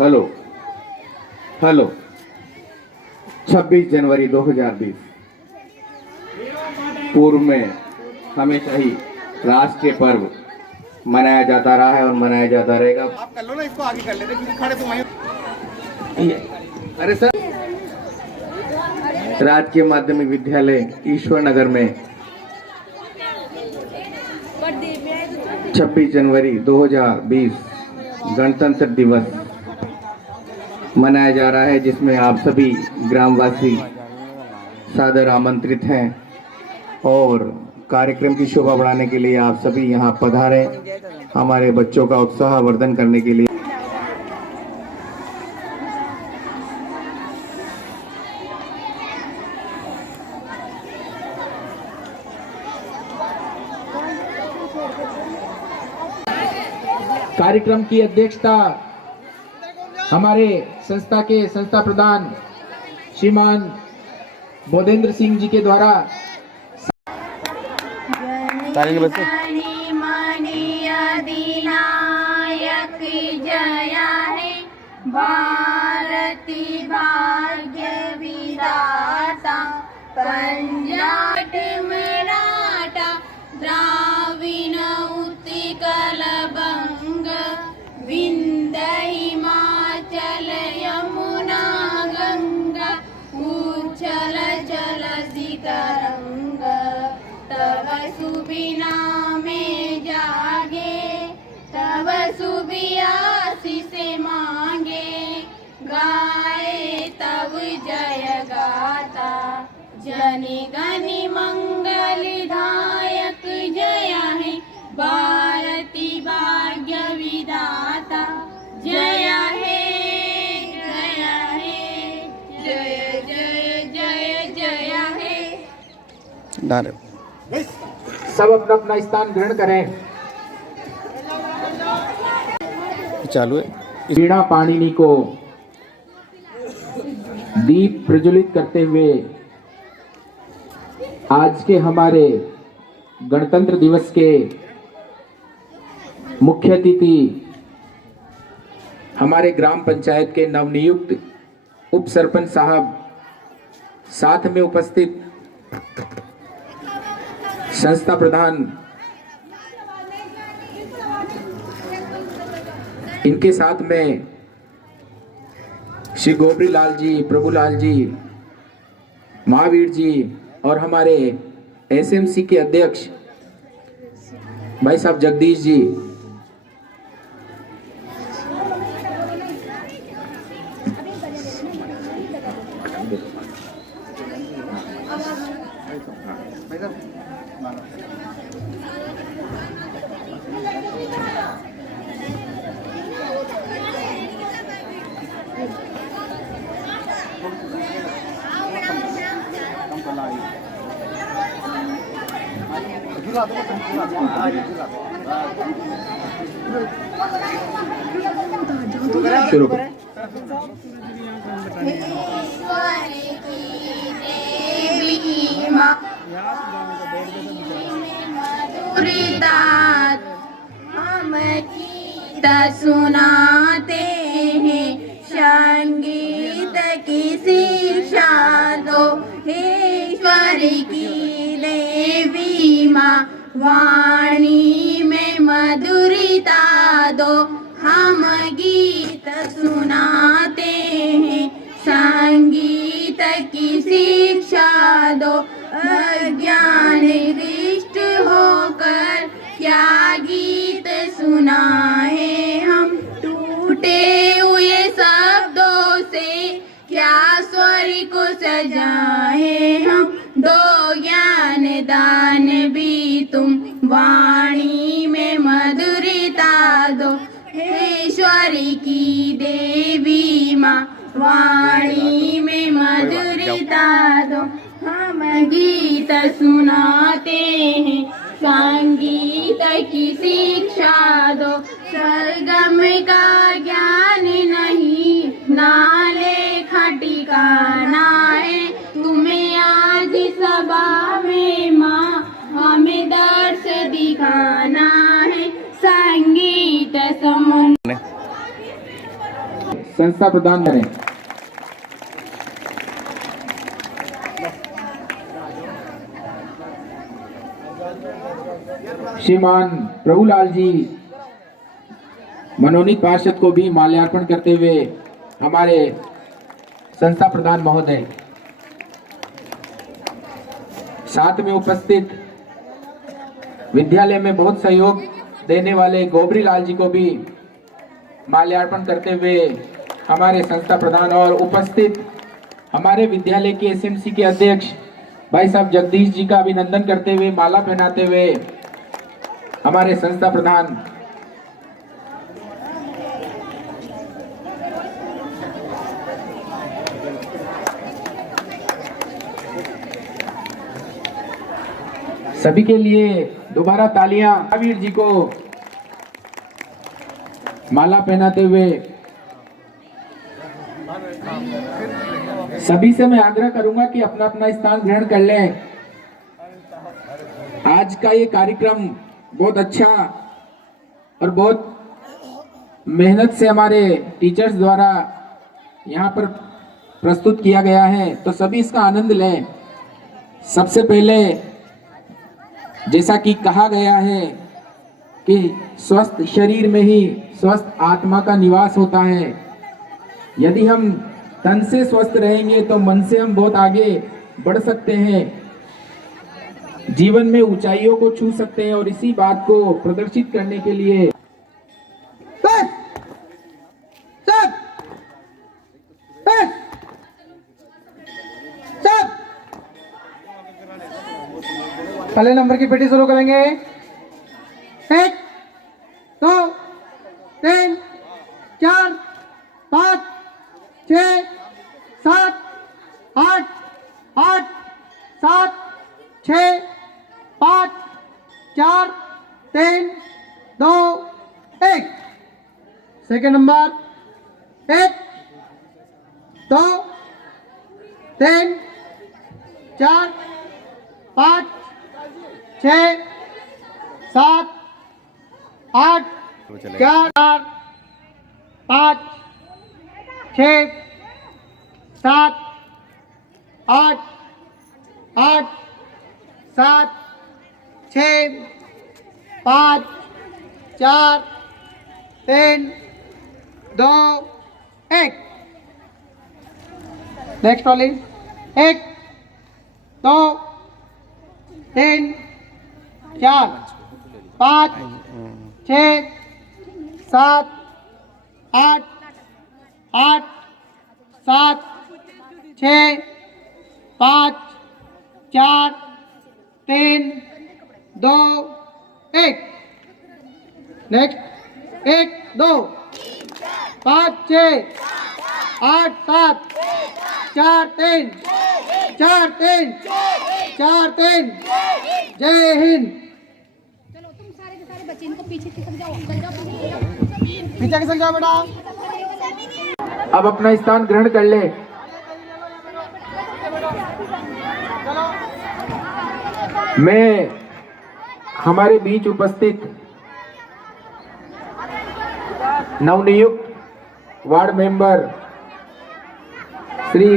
Hello hello 26 जनवरी 2020 पूर्व में हमेशा ही राष्ट्रीय पर्व मनाया जाता रहा है और मनाया जाता रहेगा। आप कर लो ना, इसको आगे कर लेते क्योंकि खड़े तो वहीं। अरे सर, राजकीय माध्यमिक विद्यालय ईश्वर नगर में 26 जनवरी 2020 गणतंत्र दिवस मनाया जा रहा है, जिसमें आप सभी ग्रामवासी सादर आमंत्रित हैं और कार्यक्रम की शोभा बढ़ाने के लिए आप सभी यहाँ पधारे हमारे बच्चों का उत्साहवर्धन करने के लिए। कार्यक्रम की अध्यक्षता हमारे संस्था के संस्था प्रधान श्रीमान बोधेंद्र सिंह जी के द्वारा जया है भारती भाग्य विधाता पंजाब मराठा द्राविण उत्कल बंग विंध्य हिमाचल यमुना गंगा उच्छल जलधि तरंग तव सुबिना में जागे तव सुबि आशीष मांगे गाए तव जय गाता जन गण मंगल दायक जया है भारती भाग्य विधाता जया है जया है जय जय जय जया है। सब अपना अपना स्थान ग्रहण करें। चालू है। वीणा पाणिनि को दीप प्रज्वलित करते हुए आज के हमारे गणतंत्र दिवस के मुख्य अतिथि हमारे ग्राम पंचायत के नवनियुक्त उप सरपंच साहब, साथ में उपस्थित संस्था प्रधान, इनके साथ में श्री गोबरी लाल जी, प्रभुलाल जी, महावीर जी और हमारे एसएमसी के अध्यक्ष भाई साहब जगदीश जी। शुरू करें। हम गीत सुनाते हैं, संगीत की शिक्षा दो ईश्वर की देवी माँ, वाणी में मधुरता दो। हम गीत सुनाते हैं, संगीत की शिक्षा दो। अज्ञान रिष्ट होकर क्या गीत सुनाए हम, टूटे हुए शब्दों से क्या स्वर को सजाए हम। दो ज्ञान दान भी तुम, वाणी में मधुरता दो ईश्वर की देवी माँ, वाणी में मधुरता दो। हम गीत सुनाते हैं, संगीत की शिक्षा दो। सरगम का ज्ञान नहीं, नाले ठिकाना है। तुम्हें आज सभा में माँ हमें दर्श दिखाना है। संगीत समुद्र संस्था प्रदान करें। श्रीमान प्रभुलाल जी मनोनीत पार्षद को भी माल्यार्पण करते हुए हमारे संस्था प्रधान महोदय, साथ में उपस्थित विद्यालय में बहुत सहयोग देने वाले गोबरी लाल जी को भी माल्यार्पण करते हुए हमारे संस्था प्रधान और उपस्थित हमारे विद्यालय के एसएमसी के अध्यक्ष भाई साहब जगदीश जी का अभिनंदन करते हुए माला पहनाते हुए हमारे संस्था प्रधान सभी के लिए दोबारा तालियां महावीर जी को माला पहनाते हुए सभी से मैं आग्रह करूंगा कि अपना अपना स्थान ग्रहण कर लें। आज का ये कार्यक्रम बहुत अच्छा और बहुत मेहनत से हमारे टीचर्स द्वारा यहाँ पर प्रस्तुत किया गया है, तो सभी इसका आनंद लें। सबसे पहले जैसा कि कहा गया है कि स्वस्थ शरीर में ही स्वस्थ आत्मा का निवास होता है। यदि हम तन से स्वस्थ रहेंगे तो मन से हम बहुत आगे बढ़ सकते हैं, जीवन में ऊंचाइयों को छू सकते हैं। और इसी बात को प्रदर्शित करने के लिए पहले नंबर की पेटी शुरू करेंगे। 1 2 3 4 5 6 7 8 8 7 6 5 4 3 2 1। Second number 1 2 3 4 5 6 7 8 4 5 6 7 8 8 7 6 5 4 3 2 1। नेक्स्ट वाली 1 2 3 4 5 6 7 8 8 7 6 5 4 3 2 1। नेक्स्ट 1 2 5 6 8 7 4 3 4 3 4 3। जय हिंद। चलो तुम सारे के सारे बच्चे इनको पीछे खिसक जाओ, चल जाओ पीछे खिसक जाओ बेटा। अब अपना स्थान ग्रहण कर ले। मैं हमारे बीच उपस्थित नवनियुक्त वार्ड मेंबर श्री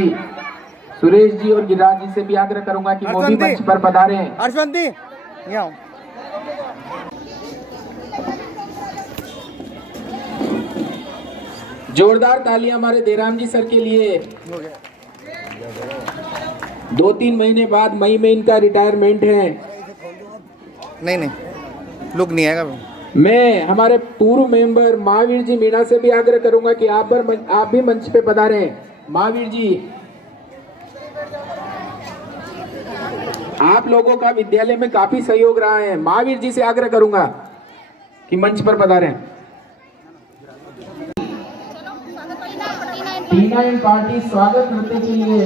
सुरेश जी और गिरिराज जी से भी आग्रह करूंगा कि मोदी मंच पर पधारें। अर्शवंती ये आओ। जोरदार तालियां हमारे देराम जी सर के लिए। 2-3 महीने बाद मई में इनका रिटायरमेंट है। नहीं लुक नहीं आएगा। मैं हमारे पूर्व मेंबर महावीर जी मीणा से भी आग्रह करूंगा कि आप भी मंच पे पधारें। महावीर जी, आप लोगों का विद्यालय में काफी सहयोग रहा है। महावीर जी से आग्रह करूंगा कि मंच पर पधारें। T9 पार्टी स्वागत नृत्य के लिए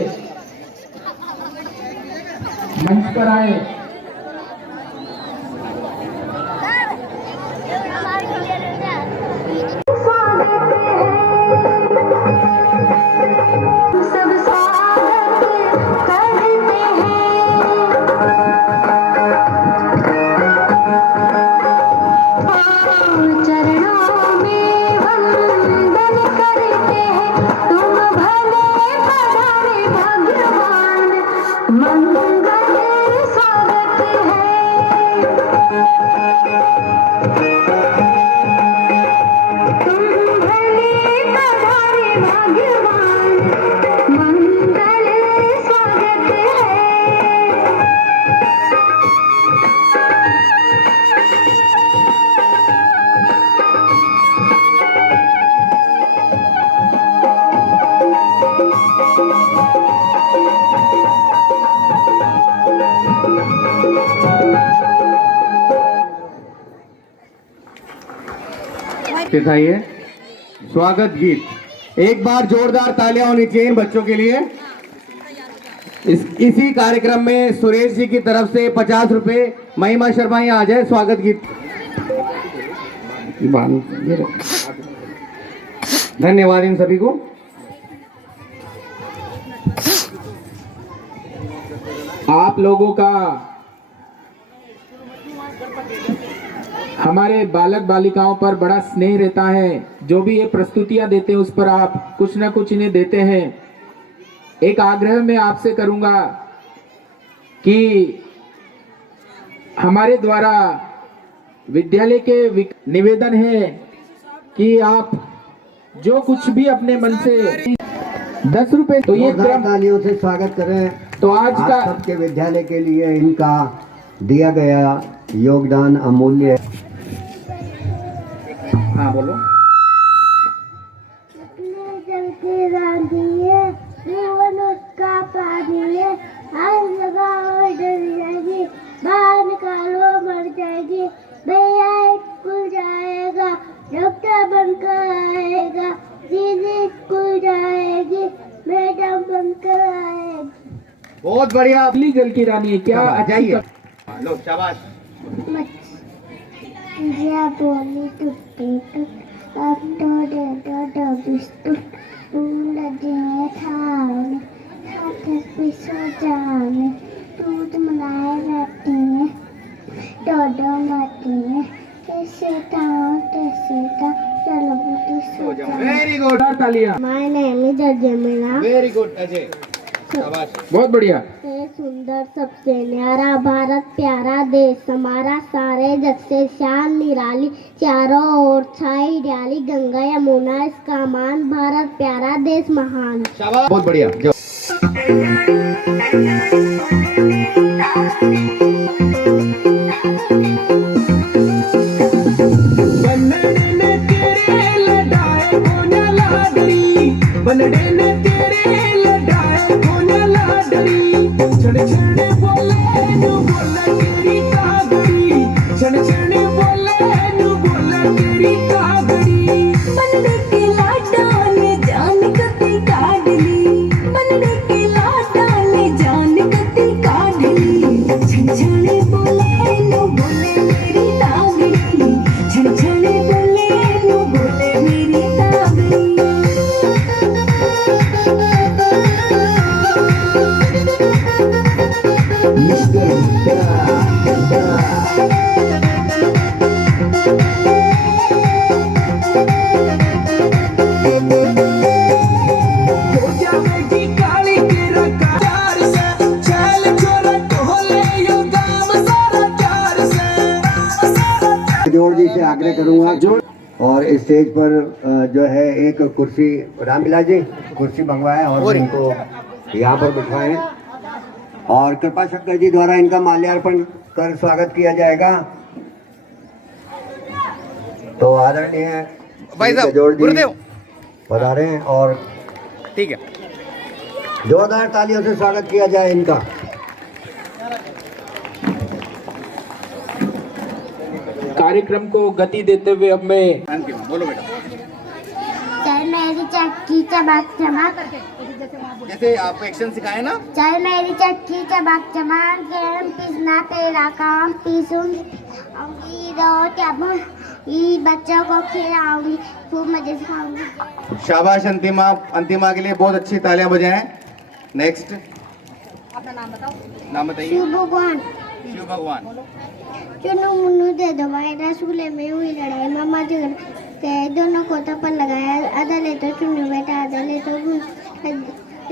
मंच पर आए। चरणों में वंदन करते हैं। नृत्य था ये। स्वागत गीत, एक बार जोरदार तालियां होनी चाहिए इन बच्चों के लिए। इसी कार्यक्रम में सुरेश जी की तरफ से 50 रुपए, महिमा शर्मा यहाँ आ जाए, स्वागत गीत। धन्यवाद इन सभी को। आप लोगों का हमारे बालक बालिकाओं पर बड़ा स्नेह रहता है। जो भी ये प्रस्तुतियां देते हैं उस पर आप कुछ ना कुछ इन्हें देते हैं। एक आग्रह मैं आपसे करूंगा कि हमारे द्वारा विद्यालय के निवेदन है कि आप जो कुछ भी अपने मन से 10 रुपए, तो ये जोरदार तालियों से स्वागत करें। तो आज आप का सबके विद्यालय के लिए इनका दिया गया योगदान अमूल्य है। हाँ बोलो। जल के रांधिए जीवन उसका पानी है, आग लगाओ डर जाएगी, बाहर निकालो मर जाएगी, भैया स्कूल जाएगा, डॉक्टर बनकर आएगा, दीदी स्कूल जाएगी, मैडम बनकर आएगी। बहुत बढ़िया। अगली जल की रानी है क्या? जाइए, लो शाबाश। मछलियाँ बोली टूटी टूट, अब तो दे दो बिस्कुट, फूल दिए खाने, हाथ पिसो जाने, दूध मलाई रहती है, डोडो मारती है, कैसे था चलो बेटी सो जाओ। वेरी गुड, तालियां। My name is Ajay. Very good Ajay, शाबाश। बहुत बढ़िया। सुंदर सबसे न्यारा भारत प्यारा देश हमारा, सारे जग से शान निराली, चारों ओर छाई डाली गंगा यमुना इसका मान, भारत प्यारा देश महान। शाबाश, बहुत बढ़िया। जो बनडे ने तेरे लड़ाए कोना लाडली, छड़ छड़ बोले नु बोला तेरी कागड़ी, छड़ छड़ बोले नु बोला तेरी कागड़ी। बनडे के लाडा ने जान कती काढली, बनडे के लाडा ने जान कती काढली, छड़ छड़ बोले नु बोले मेरी कागड़ी, छड़ छड़ बोले नु बोले मेरी कागड़ी। जोड़ जी से आग्रह करूंगा और इस स्टेज पर जो है एक कुर्सी, रामविलास जी कुर्सी मंगवाएं और इनको यहाँ पर बिठाएं और कृपा शंकर जी द्वारा इनका माल्यार्पण कर स्वागत किया जाएगा। तो आदरणीय भाई साहब, जोड़ जी गुरुदेव पधारे हैं और ठीक है। जोरदार तालियों से स्वागत किया जाए इनका। कार्यक्रम को गति देते हुए अब मैं अंतिम बोलो बेटा। चल मेरी चक्की चबाक चमाक, जैसे आप एक्शन सिखाए ना, चल मेरी चक्की चबाक चमाक, गेम पीसना तेरा काम, पीसूंगी रोटी अब ये बच्चों को खिलाऊंगी, खूब मजे से खाऊंगी। शाबाश अंतिमा। अंतिमा के लिए बहुत अच्छी तालियां बजाएं। नेक्स्ट, अपना नाम बताओ। नाम बताइए। शिव भगवान शिव भगवान। चुनु मुन्नू दे दो भाई, रसूले में हुई लड़ाई, मामा झगड़ के दोनों को थप्पड़ लगाया, आधा ले तो चुन्नू बेटा आधा ले तो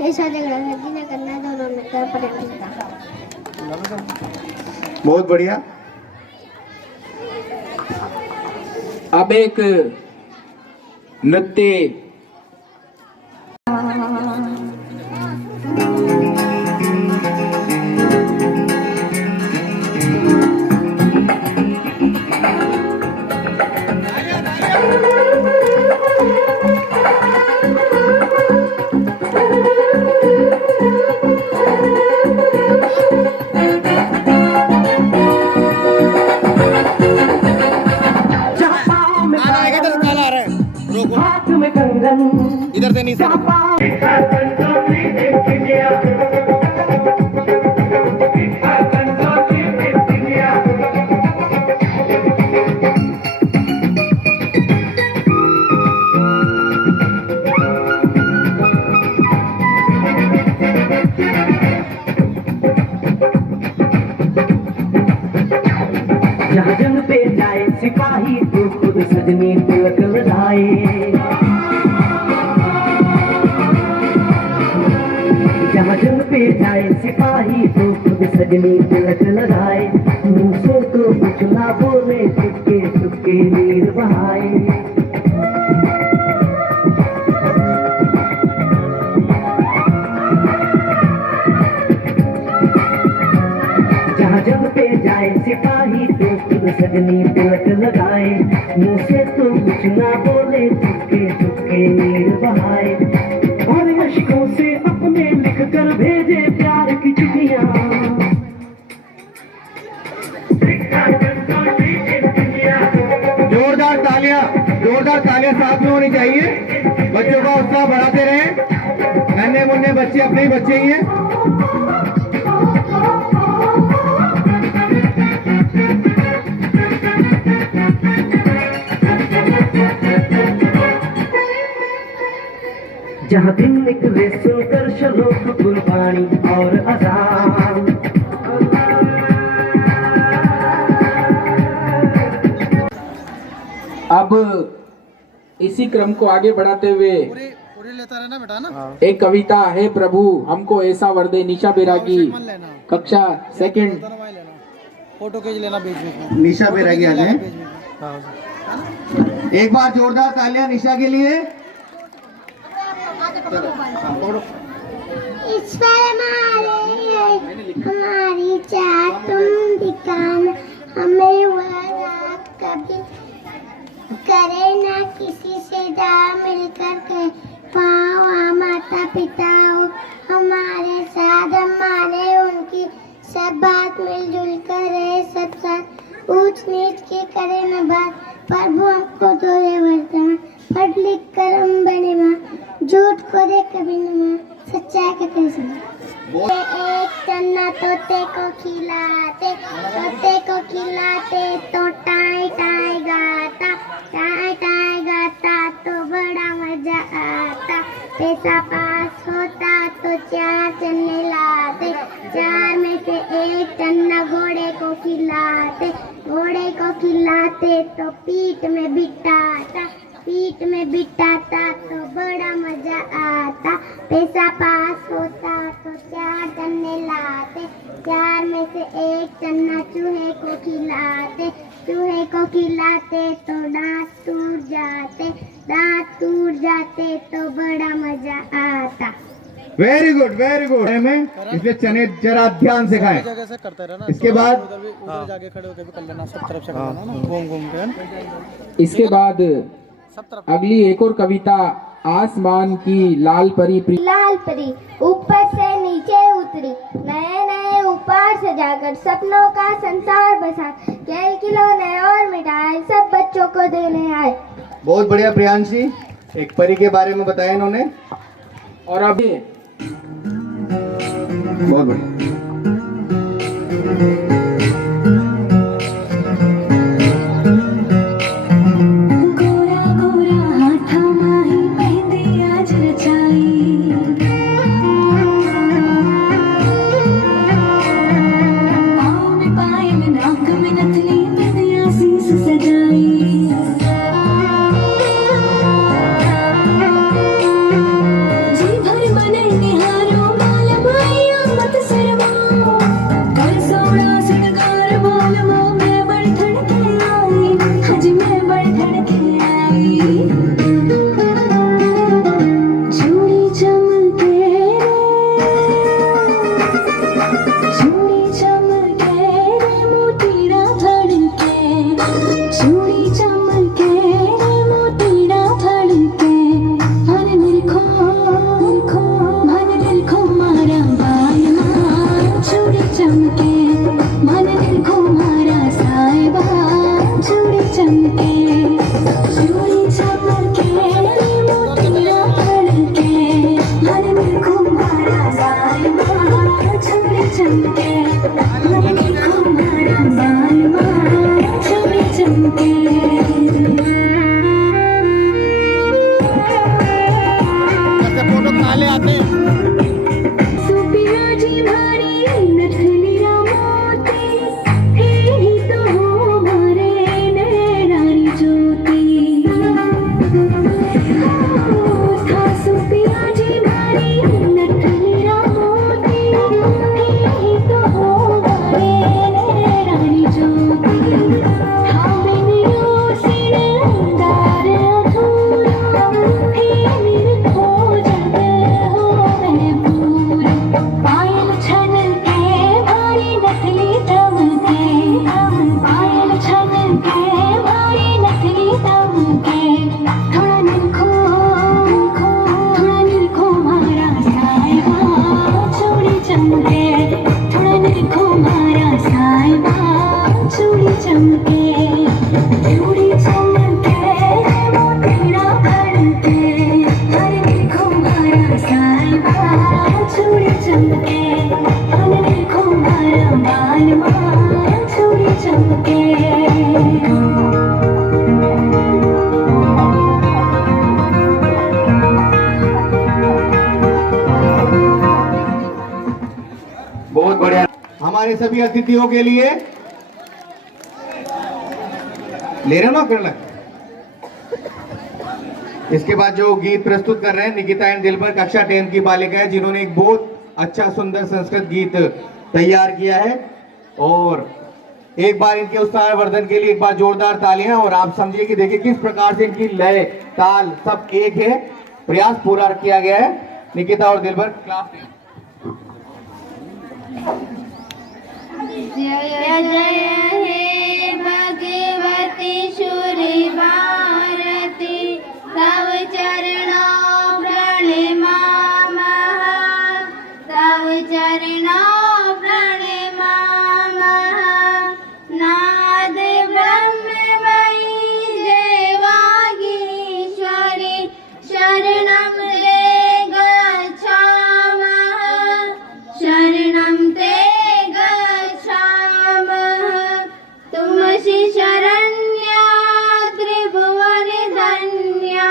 ऐसा झगड़ा न करना, दोनों में कर पड़ेगा। बहुत बढ़िया। अब एक नृत्य आएगा तो काला आ रहा है। इधर से नहीं सर। जहाँ जंग पे जाए सिपाही तो खुद सजनी तिलक लगाए। जहाँ जंग पे जाए सिपाही तो खुद सजनी तिलक लगाए। मुँह से तो कुछ ना बोले, चुपके चुपके नीर बहाए। जहाँ जब पे जाए सिपाही तो खुद सजनी तिलक लगाए। मुँह से तो कुछ ना बोले, चुपके चुपके नीर बहाए। और अश्कों से अपने लिख कर भेजे प्यार की चिट्ठियाँ। जोरदार तालियां साथ में होनी चाहिए। बच्चों का उत्साह बढ़ाते रहें। नन्हे मुन्ने बच्चे अपने ही बच्चे ही हैं। जहाँ दिन निकले सुनकर श्लोक गुरबाणी और अजान। अब इसी क्रम को आगे बढ़ाते हुए पूरी लेता रहना बेटा ना। एक कविता है प्रभु हमको ऐसा वर दे, निशा बैरागी, कक्षा सेकंड। फोटो खींच लेना बीच में। निशा बैरागी आ जाए। एक बार जोरदार तालियां निशा के लिए। ईश्वर हमारी चाह तुम दिखाना, हमें वादा कभी करे ना किसी से जा मिलकर के। पाओ माता पिता हो हमारे साथ, हमारे उनकी सब बात मिलजुल कर रहे सब साथ। ऊंच नीच की करे न बात, प्रभु हमको दो ये वरदान। पढ़ लिख कर हम बने मां, झूठ को दे कभी न मां, सच्चाई का कैसे एक चन्ना तोते को खिलाते, तोते को खिलाते तो टाई टाई गाता, टाई टाई गाता तो बड़ा मजा आता। पैसा पास होता तो 4 चन्ने लाते, 4 में से एक चन्ना घोड़े को खिलाते, घोड़े को खिलाते तो पीठ में बिठाता, पीठ में बिठाता तो बड़ा मजा आता। पैसा पास होता तो 4 चन्ने लाते, 4 में से एक चन्ना चूहे को खिलाते, चूहे को खिलाते तो दांत टूट जाते, दांत टूट जाते तो बड़ा मजा आता। Very good very good. इसलिए चने जरा ध्यान से खाएं। जगह से करते रहना। इसके बाद उधर जाके खड़े होकर भी कर लेना, सब तरफ से कर लेना ना, घूम घूम के। इसके बाद सब तरफ अगली एक और कविता आसमान की लाल परी लाल परी ऊपर से नीचे उतरी, नए नए उपहार सजाकर सपनों का संसार बसा। खेल खिलौने और मिठाई सब बच्चों को देने आए। बहुत बढ़िया प्रियांशी, एक परी के बारे में बताया इन्होंने। और अभी बहुत बढ़िया। सोना बहुत बढ़िया। हमारे सभी अतिथियों के लिए ले रहे हो ना कर। इसके बाद जो गीत प्रस्तुत कर रहे हैं निकिता एंड दिलबर कक्षा 10 की बालिका है, जिन्होंने एक बहुत अच्छा सुंदर संस्कृत गीत तैयार किया है। और एक बार इनके उत्साहवर्धन के लिए एक बार जोरदार तालियां। और आप समझिए कि देखिए किस प्रकार से इनकी लय ताल सब एक है, प्रयास पूरा किया गया है। निकिता और दिलबर क्लास जय जय हे भगवती शुरी भारती तव चरणों प्रणमामः तव चरणों प्रणमामः नाद ब्रह्ममयी जय वागीश्वरी शरणं ते गच्छामः शरणं ते तुमसि शरण्या त्रिभुवन धन्या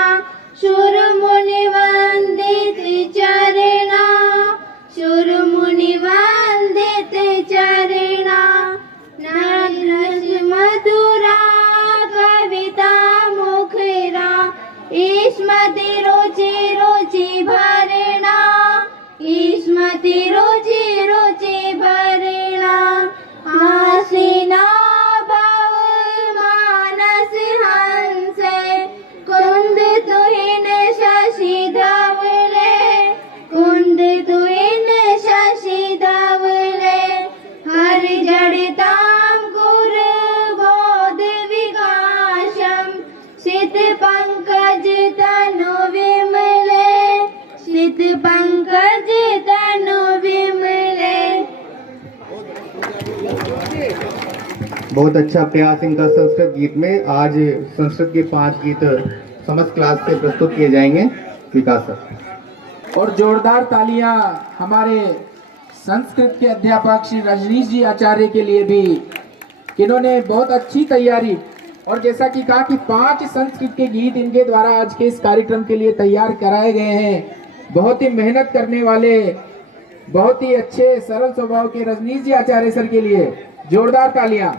शूरमुनि वंदित चरणा शूरमुनि वंदित चरणा नन्हस मधुरा कविता मुखरा ईस्मति रुचि रुचि भरणा ईस्मति रुचि रुचि भरणा आसीना कुंद तुहिन शशि धवले कुंद तुहिन शशि धवले हर जड़ताम कुर बोध विकासम सित पंकज तनु विमले सित पंकज तनु विमले। बहुत अच्छा प्रयास इनका संस्कृत गीत में। आज संस्कृत के 5 गीत समस्त क्लास से प्रस्तुत किए जाएंगे। विकास सर। और जोरदार तालियां हमारे संस्कृत के अध्यापक श्री रजनीश जी आचार्य के लिए भी, इन्होंने बहुत अच्छी तैयारी और जैसा कि कहा कि 5 संस्कृत के गीत इनके द्वारा आज के इस कार्यक्रम के लिए तैयार कराए गए हैं। बहुत ही मेहनत करने वाले, बहुत ही अच्छे सरल स्वभाव के रजनीश जी आचार्य सर के लिए जोरदार तालियां।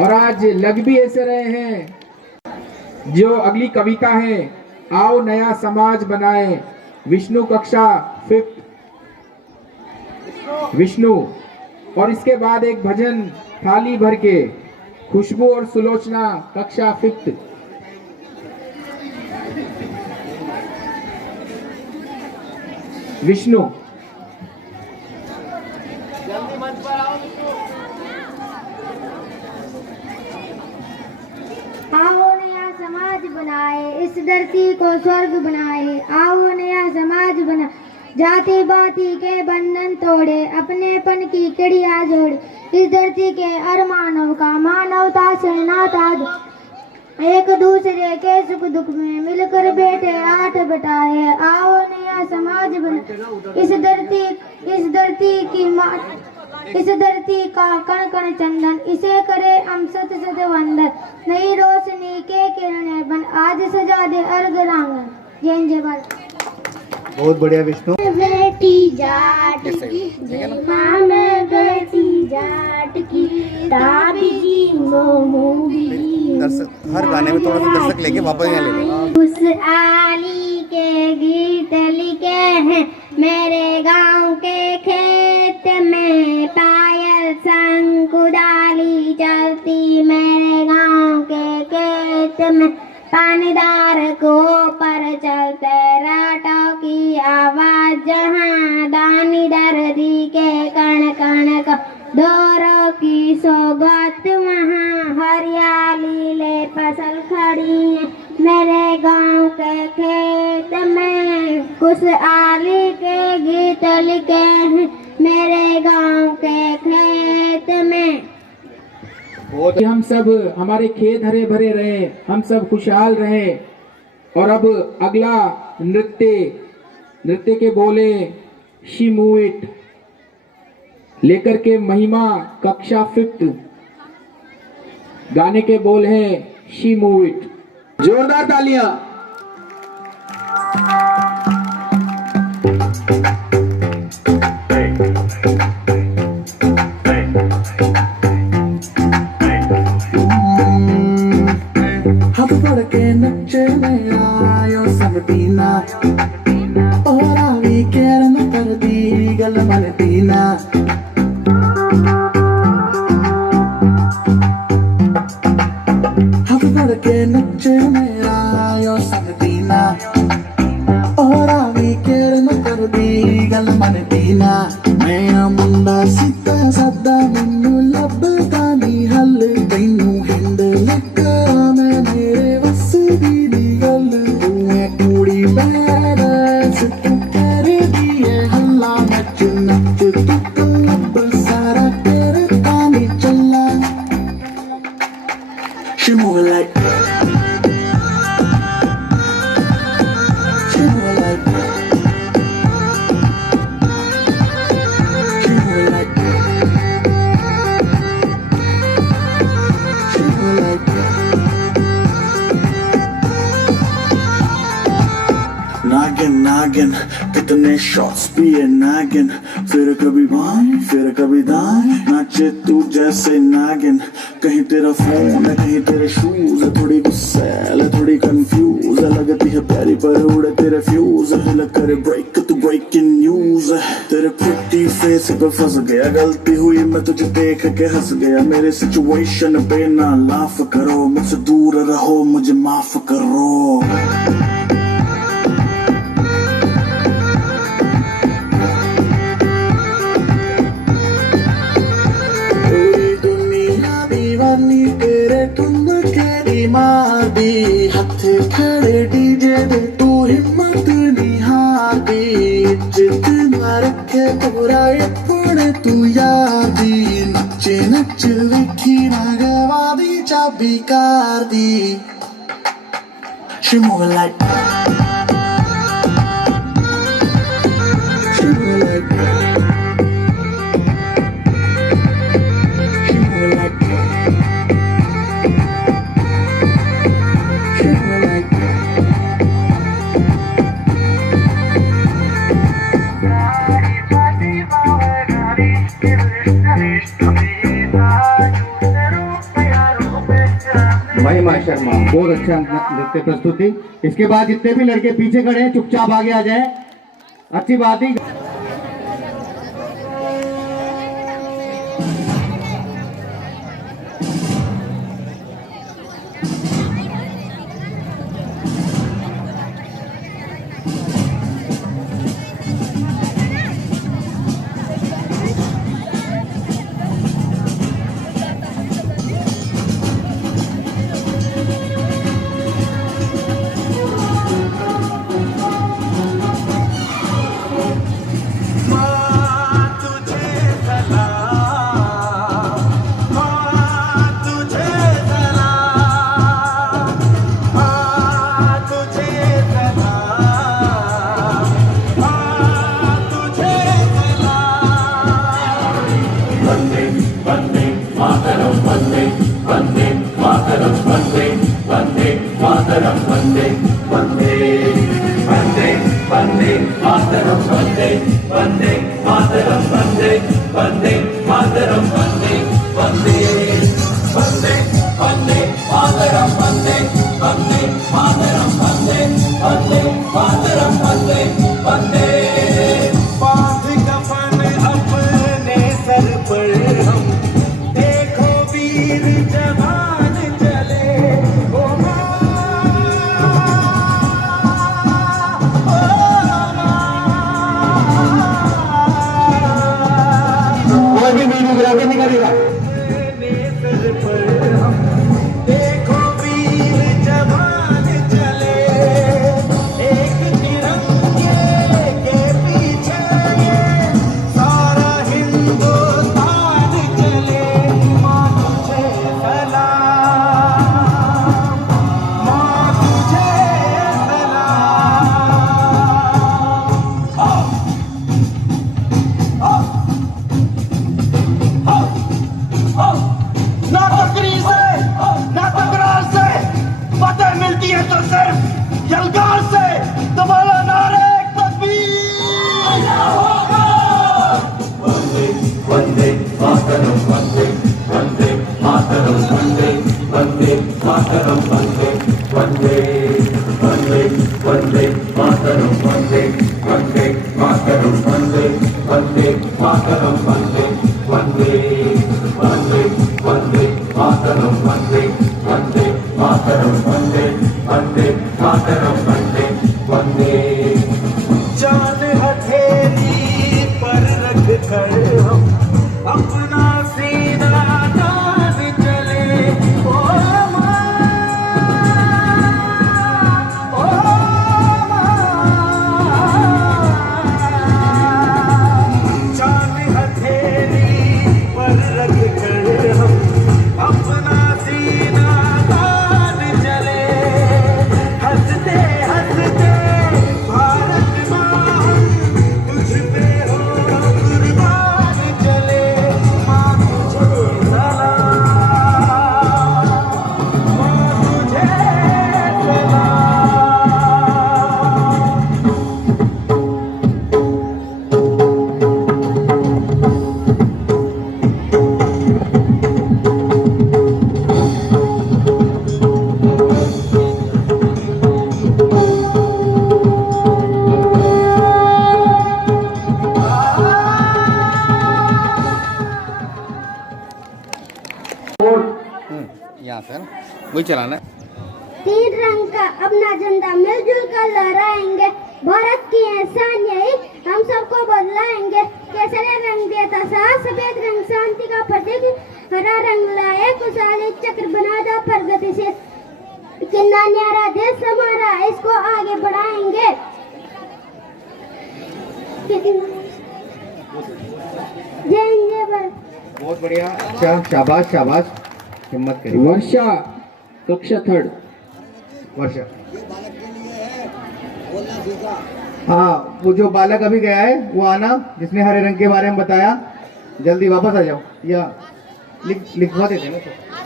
और आज लग भी ऐसे रहे हैं जो अगली कविता है, आओ नया समाज बनाए, विष्णु कक्षा 5th विष्णु। और इसके बाद एक भजन थाली भर के, खुशबू और सुलोचना कक्षा 5th। विष्णु आओ नया समाज बनाए, इस धरती को स्वर्ग बनाए। आओ नया समाज बना, जाति बाती के बंधन तोड़े, अपनेपन की कड़िया जोड़े। इस धरती के हर मानव का मानवता से नाता, एक दूसरे के सुख दुख में मिलकर बैठे आठ बटाए। आओ नया समाज बना, इस धरती का कण कण चंदन, इसे करे हम सत सत वंदन। नई रोशनी के किरणें बन, आज सजा दे अर्घ रांगन। जय जय भारत। बहुत बढ़िया विष्णु। बेटी जाट की माँ में बेटी जाट की दादी जी मोहूंगी। हर गाने में थोड़ा सा दर्शक लेके वापस यहाँ ले लो। उस आली के गीत लिखे हैं मेरे गांव के खेत में, पायल संग कुदाली चलती मेरे गांव के खेत में, पानीदार को पर चलते राटों की आवाज, जहाँ दानी दर्दी के कण कण को दोरों की सौगत, वहाँ हरियाली ले फसल खड़ी है मेरे गांव के खेत में। कुछ आली के गीत लिखे हैं मेरे गांव के खेत में। कि हम सब, हमारे खेत हरे भरे रहे, हम सब खुशहाल रहे। और अब अगला नृत्य के बोले शी मूव इट लेकर के महिमा कक्षा 5th गाने के बोल हैं शी मूव इट। जोरदार तालियां। हथ पड़ के नचे में आयो सब दीना, और आवी केर न कर दी गल मन दीना। हथ पड़ के नचे में आयो सब दीना, और आवी केर न कर दी गल मन दीना। मैं मुंडा सीधा सादा मैनू लभदा नी हल, तैनू हिंद लिखा मैं मेरे वस दी गल। तूं कुड़ी बैरस तू कर दी है हल्ला, नच नच तू क्लब सारा तेरे तानी चला। She move like, she move like, she move like, she move like. नागिन नागिन कितने शॉट्स पिए नागिन, फिर कभी बाएं फिर कभी दाएं, नाचे तू जैसे नागिन। कहीं तेरा फोन है कहीं तेरे शूज है, थोड़ी गुस्सैल है थोड़ी कंफ्यूज है, लगती है प्यारी पर उड़े तेरे फ्यूज। हिल करे ब्रेक तू ब्रेकिंग न्यूज है, तेरे प्रिटी फेस पे फंस गया, गलती हुई मैं तुझे देख के हंस गया। मेरे सिचुएशन पे ना लाफ करो, मुझसे दूर रहो मुझे माफ करो। दीवानी तेरे तुम केरी मादी, हथे खड़े डीजे दे तू हिम्मत नहीं हारदी। इज्जत ना रखे तोरा अपने तू यादी, नचे नच विखी ना गवा दी चाबी car the. She move like, she move like, she move like, she move like. महिमा शर्मा, बहुत अच्छा नृत्य प्रस्तुति। इसके बाद जितने भी लड़के पीछे खड़े हैं चुपचाप आगे आ जाए, अच्छी बात ही। बांध कफन अपने सर पर हम देखो वीर जवान चले ओ कोई भी वीडियोग्राफी नहीं करेगा। सर पर हम देखो वीर जवान चले एक तिरंगे के पीछे सारा हिंदुस्तान चले माँ तुझे सलाम माँ तुझे सलाम। ना तकरीर से ना तकरार से फतेह मिलती है तो सिर्फ यलगार से। तुम्हारा नारे तकबीर होगा। वंदे वंदे मातरम वंदे वंदे मातरम वंदे वंदे मातरम वंदे वंदे वंदे वंदे मातरम वंदे वंदे मातरम वंदे वंदे मातरम वंदे वंदे वंदे वंदे मातरम वंदे वंदे मातरम वंदे वंदे मातरम वंदे वंदे। जान हथेली पर रख कर हम अपना सीना तान चले ओ माँ ओ माँ। जान हथेली पर रख कर हम अपना सीना तान चले हंसते हंसते भारत माँ तुझ पे हो कुर्बान चले माँ तुझे सलाम माँ तुझे सलाम। यहाँ से ना वही चलाना है। तीन रंग का अपना झंडा मिलजुल कर लहराएंगे। भारत की एहसान यही हम सबको बदलाएंगे। केसरिया रंग देता साहस, सफेद रंग शांति का प्रतीक, हरा रंग लाए खुशहाली चक्र बना दो प्रगति से। कितना न्यारा देश हमारा, इसको आगे बढ़ाएंगे। जय हिंद जय भारत। बहुत बढ़िया। अच्छा, शाबाश शाबाश, हिम्मत करिए। वर्षा कक्षा 3rd। वर्षा हाँ, वो जो बालक अभी गया है वो आना, जिसने हरे रंग के बारे में बताया, जल्दी वापस आ जाओ या लिखवा देते ना।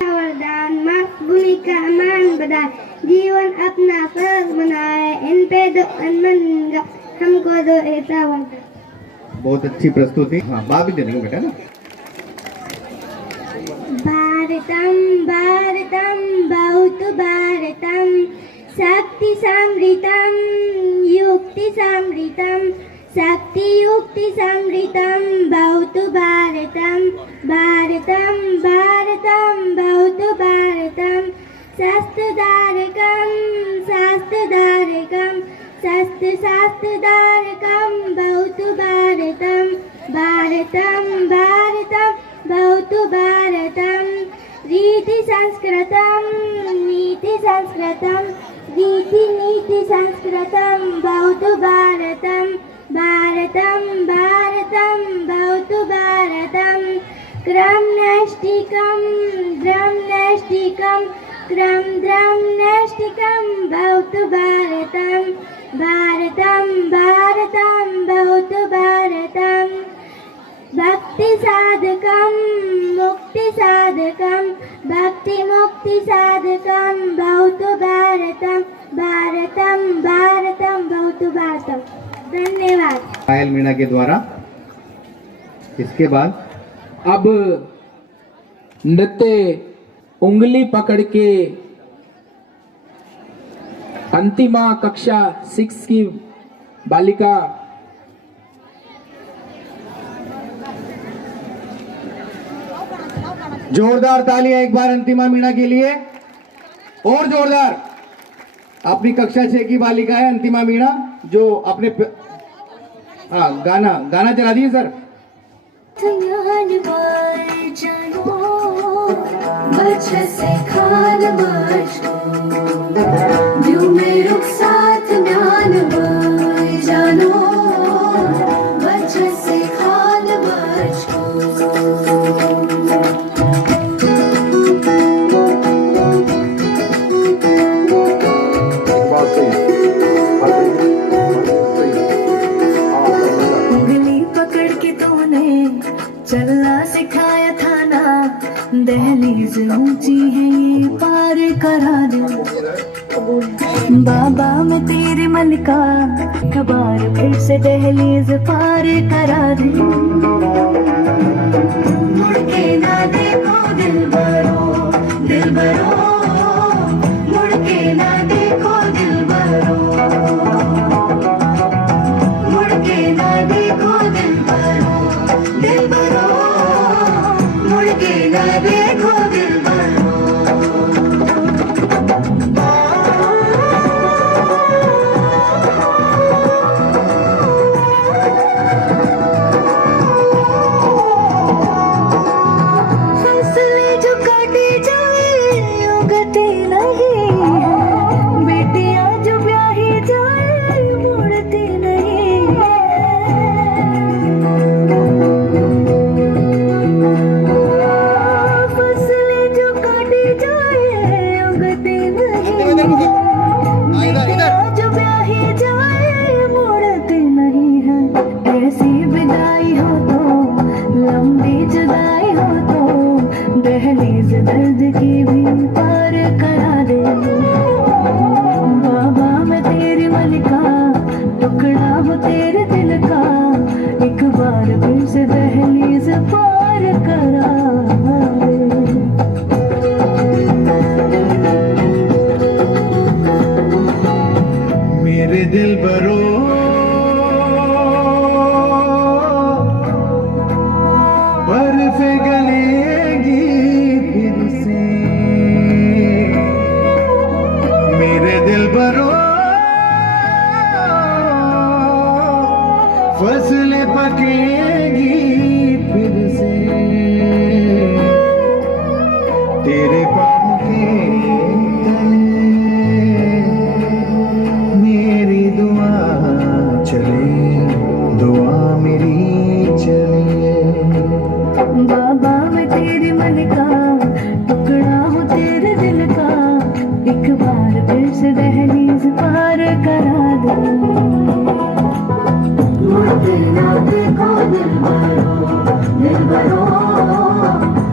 वरदान मार्क्स भूमिका मान बढ़ाए, जीवन अपना फर्ज बनाए, इन पे दो अनमन हमको दो ऐसा वरदान। बहुत अच्छी प्रस्तुति। हाँ, बात भी दे देंगे बेटा ना। भारतम भारतम बहुत भारतम, शक्ति समृतम युक्ति समृतम, शक्ति युक्ति समृतम बहुत भारतम। भारतम भारतम बहुत भारतम, शास्त्रधारकम शास्त्रधारकम, शास्त्र शास्त्रधारकम बहुत भारतम। भारतम भारतम बहुत भारतम, रीति संस्कृतम नीति संस्कृतम, रीति नीति संस्कृतम बहुत भारतम। भारतम भारतम बहुत भारतम, क्रम नैष्टिकम द्रम नैष्टिकम, क्रम द्रम नैष्टिकम बहुत भारतम। भारतम भारतम बहुत भारतम, भक्ति साधकम मुक्ति साधकम, भक्ति मुक्ति साधकम बहुत भारतम। भारतम भारतम बहुत भारतम। धन्यवाद। पायल मीणा के द्वारा। इसके बाद अब नृत्य उंगली पकड़ के अंतिमा कक्षा 6 की बालिका जोरदार तालियां एक बार अंतिमा मीणा के लिए, और जोरदार। अपनी कक्षा 6 की बालिका है अंतिमा मीणा, जो अपने गाना चला दिए सर। उंगली पकड़ के तूने चलना सिखाया था ना, दहलीज ऊंची है ये पार करा दे। बाबा मैं तेरे मन का खबर फिर से दहलीज पार करा दे। मुड़ के ना देखो दिलबरो दिलबरो, मुड़ के ना देखो दिलबरो, मुड़ के ना देखो दिलबरो दिलबरो, मुड़ के ना देखो दिलबरो। फसलें जो काटी जाए उगती नहीं, बेटियां जो ब्याही जाए मुड़ती नहीं। फसलें जो काटी जाए उगती नहीं, बेटियां जो ब्याही जाए मुड़ती नहीं है। ऐसी विदाई हो तो लंबी जुदाई हो तो दहलीज दर्द की भी पार करा दे। बाबा मैं तेरे मन का टुकड़ा हूँ तेरे दिल का, एक बार फिर से दहलीज पार करा दे। मेरे दिल बरो बर्फ गलेगी फिर से, मेरे दिल बरो फसलें पकेगी फिर से, तेरे पाँव के तले मेरी दुआ चले, दुआ मेरी चले। बाबा मैं तेरे मन का टुकड़ा हूँ तेरे दिल का, एक बार फिर से दहलीज पार करा दे। मुड़ के ना देखो दिलबरो दिलबरो,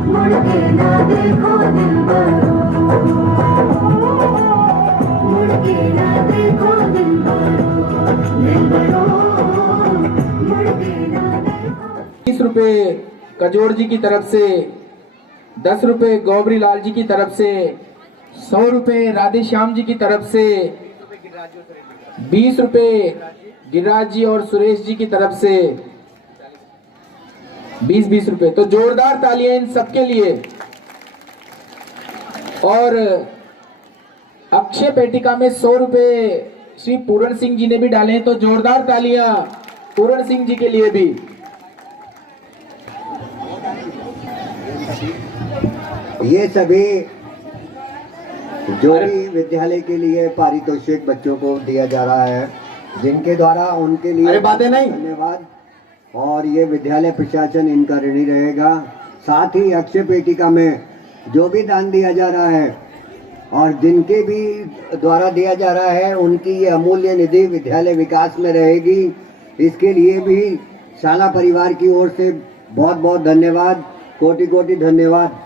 मुड़ के ना देखो दिलबरो, मुड़ के ना देखो दिलबरो दिलबरो, मुड़ के ना देखो। 20 रुपए कजोड़ जी की तरफ से, 10 रुपए गौबरी लाल जी की तरफ से, 100 रुपए राधे श्याम जी की तरफ से, 20 रुपए गिरिराज जी और सुरेश जी की तरफ से, 20-20 रुपए। तो जोरदार तालियां इन सबके लिए। और अक्षय पेटिका में 100 रुपए श्री पूरण सिंह जी ने भी डाले हैं, तो जोरदार तालियां पूरण सिंह जी के लिए भी। ये सभी जो भी विद्यालय के लिए पारितोषिक बच्चों को दिया जा रहा है, जिनके द्वारा उनके लिए धन्यवाद। और ये विद्यालय प्रशासन इनका ऋणी रहेगा। साथ ही अक्षय पेटिका में जो भी दान दिया जा रहा है और जिनके भी द्वारा दिया जा रहा है, उनकी ये अमूल्य निधि विद्यालय विकास में रहेगी। इसके लिए भी शाला परिवार की ओर से बहुत बहुत धन्यवाद, कोटि कोटि धन्यवाद।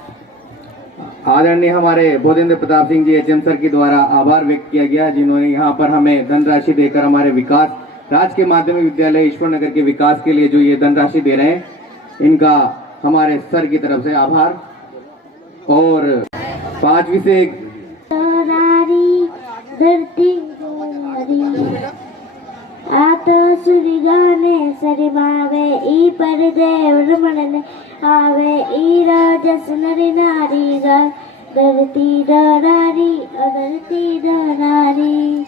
आदरणीय हमारे बोधेंद्र प्रताप सिंह जी एचएम सर के द्वारा आभार व्यक्त किया गया, जिन्होंने यहाँ पर हमें धनराशि देकर हमारे विकास राजकीय माध्यमिक विद्यालय ईश्वर नगर के विकास के लिए जो ये धनराशि दे रहे हैं, इनका हमारे सर की तरफ से आभार। और 5वीं से धरती आतो सुरी गाने सरी मावे ई पर देव रमणने आवे ई राजस नरी नारी गा धरती डरारी धरती डरारी।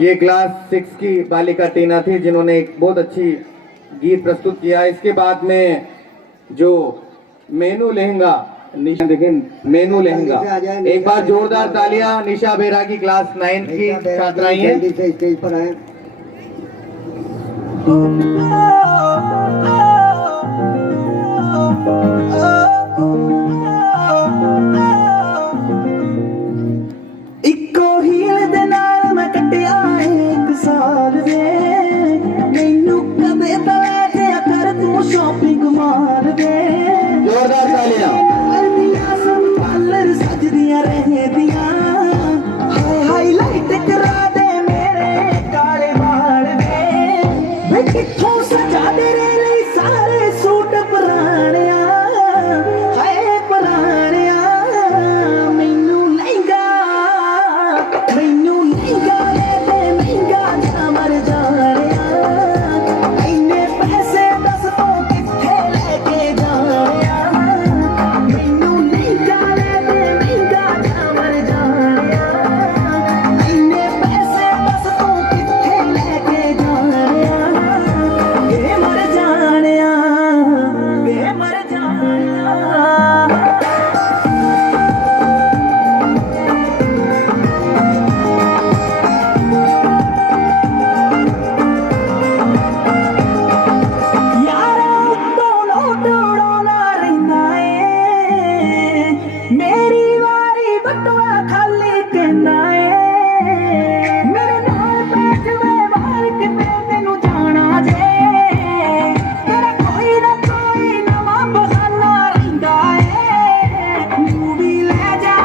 ये क्लास 6 की बालिका टीना थी जिन्होंने एक बहुत अच्छी गीत प्रस्तुत किया। इसके बाद में जो मेनू लहंगा, निशा देखें मेनू लहंगा, एक बार जोरदार तालियां। निशा बेरा की क्लास 9 की छात्राएं हैं। जल्दी से स्टेज पर आए। इको हील दे नाल मैं कटिया एक साल वे मैनू कदे बैठे कर तू शॉपिंग मार दे। जोरदार तालियां। पार्लर सजदियां रहे दिया हाईलाइट करा दे मेरे काले बाल वे किथों सजा दे रे सारे सूट पुरानिया हाय पुरानिया। मैनू लहंगा दे महंगा जा मर जानिया इन्ने पैसे दस तो किथे लेके जानिया। मैनू लहंगा दे महंगा जा मर जानिया इन्ने पैसे दस तो किथे लेके जानिया। वे मर जानिया वे मर जानिया। यारा दोनों डोला रहना है मेरी वारी बटवा खाली कहना है। मेरे नाल बैठ वे बाहर किते तेनू जाना जे तेरा कोई ना कोई नवा बहाना रहंदा है। मूवी ले जा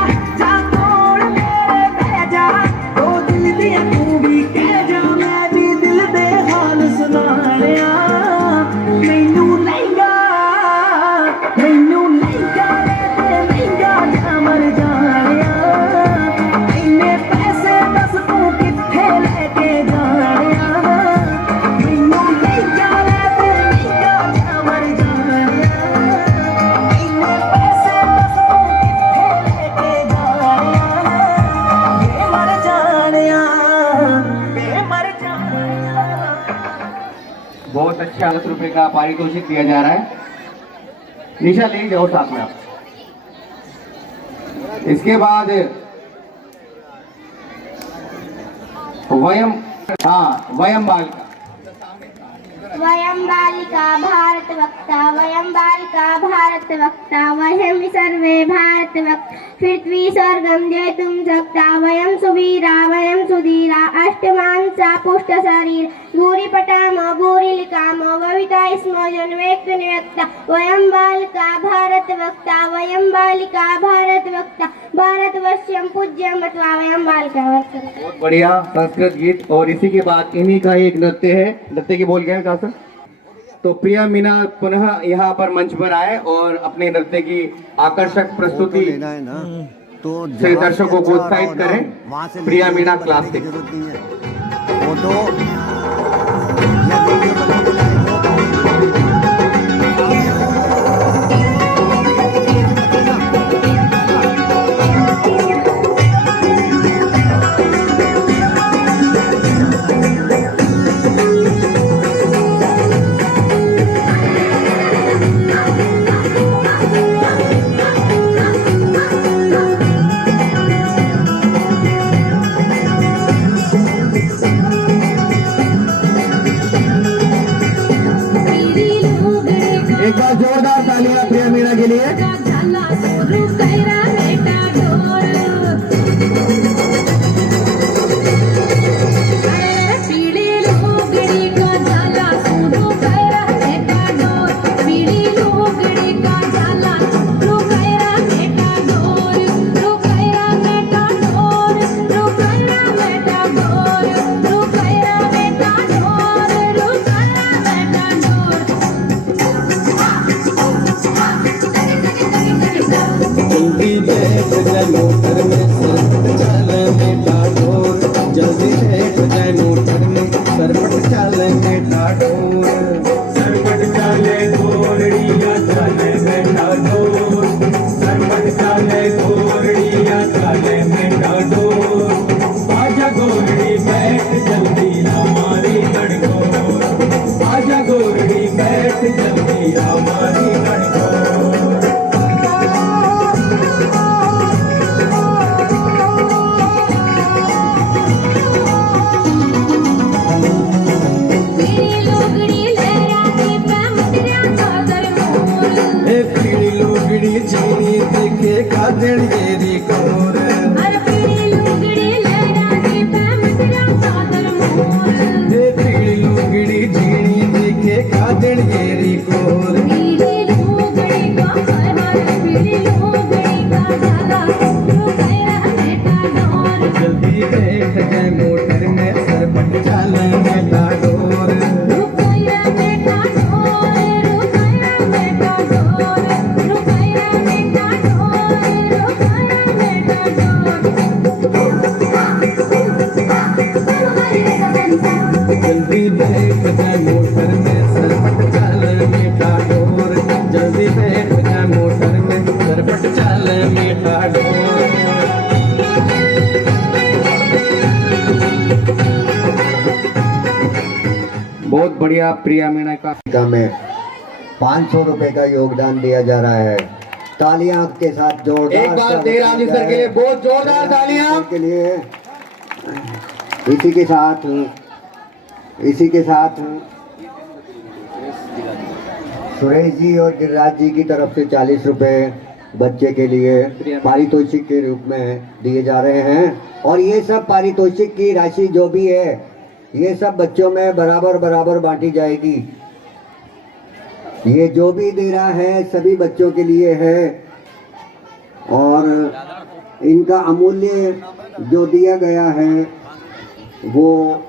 कोल मेरे बह जा ओ दिल दिया तू भी कह जा मैं भी दिल दे हाल सुनाया। मैनू लहंगा दे महंगा जा मर जानिया इन्ने पैसे दस तू किथे लेके जानिया। मैनू लहंगा दे महंगा जा मर जानिया इन्ने पैसे दस तू किथे लेके जानिया। वे मर जानिया वे मर जानिया। बहुत अच्छा 10 रुपए का पारितोषिक दिया जा रहा है। निशा ले जाओ साथ में आप। इसके बाद वयम बालिका वयं बालिका भारत वक्ता वयं बालिका भारत वक्ता वयं सर्वे भारत वक्ता पृथ्वी स्वर्गं जेतुं शक्ता वयं सुवीरा वयं सुधीरा अष्टमांसा पुष्ट शरीर भूरिपटामो भूरिलिकामो भविता स्मो जन्मेक्त निव्यक्ता वयं बालिका भारत वक्ता वयं बालिका भारत वक्ता भारतवर्षं पूज्यं मत्वा वयं बालिका वक्ता। बहुत बढ़िया संस्कृत गीत। और इसी के बाद इन्हीं का एक नृत्य है। नृत्य की बोल गए कहा सर। तो प्रिया मीना पुनः यहाँ पर मंच पर आए और अपने नृत्य की आकर्षक प्रस्तुति से दर्शकों को उत्साहित करें। प्रिया मीना क्लास 6। फोटो बहुत बढ़िया प्रिया मीणा का में 500 रुपए का योगदान दिया जा रहा है। तालियां के साथ जोरदार एक बार देवराजी सर के लिए बहुत जोरदार तालियां के लिए। इसी के साथ सुरेश जी और गिरिराज जी की तरफ से 40 रुपए बच्चे के लिए पारितोषिक के रूप में दिए जा रहे हैं। और ये सब पारितोषिक की राशि जो भी है ये सब बच्चों में बराबर बराबर बांटी जाएगी। ये जो भी दे रहा है सभी बच्चों के लिए है और इनका अमूल्य जो दिया गया है वो।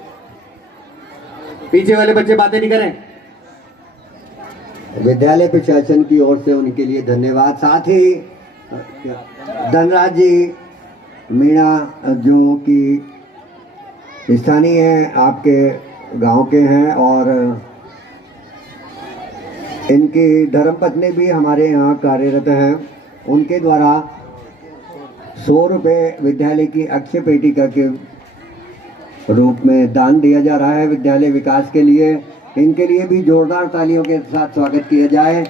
पीछे वाले बच्चे बातें नहीं करें। विद्यालय प्रशासन की ओर से उनके लिए धन्यवाद। साथ ही धनराज जी मीणा जो कि स्थानीय हैं, आपके गांव के हैं और इनकी धर्मपत्नी भी हमारे यहाँ कार्यरत हैं। उनके द्वारा 100 रुपये विद्यालय की अक्षय पेटिका के रूप में दान दिया जा रहा है विद्यालय विकास के लिए। इनके लिए भी जोरदार तालियों के साथ स्वागत किया जाए।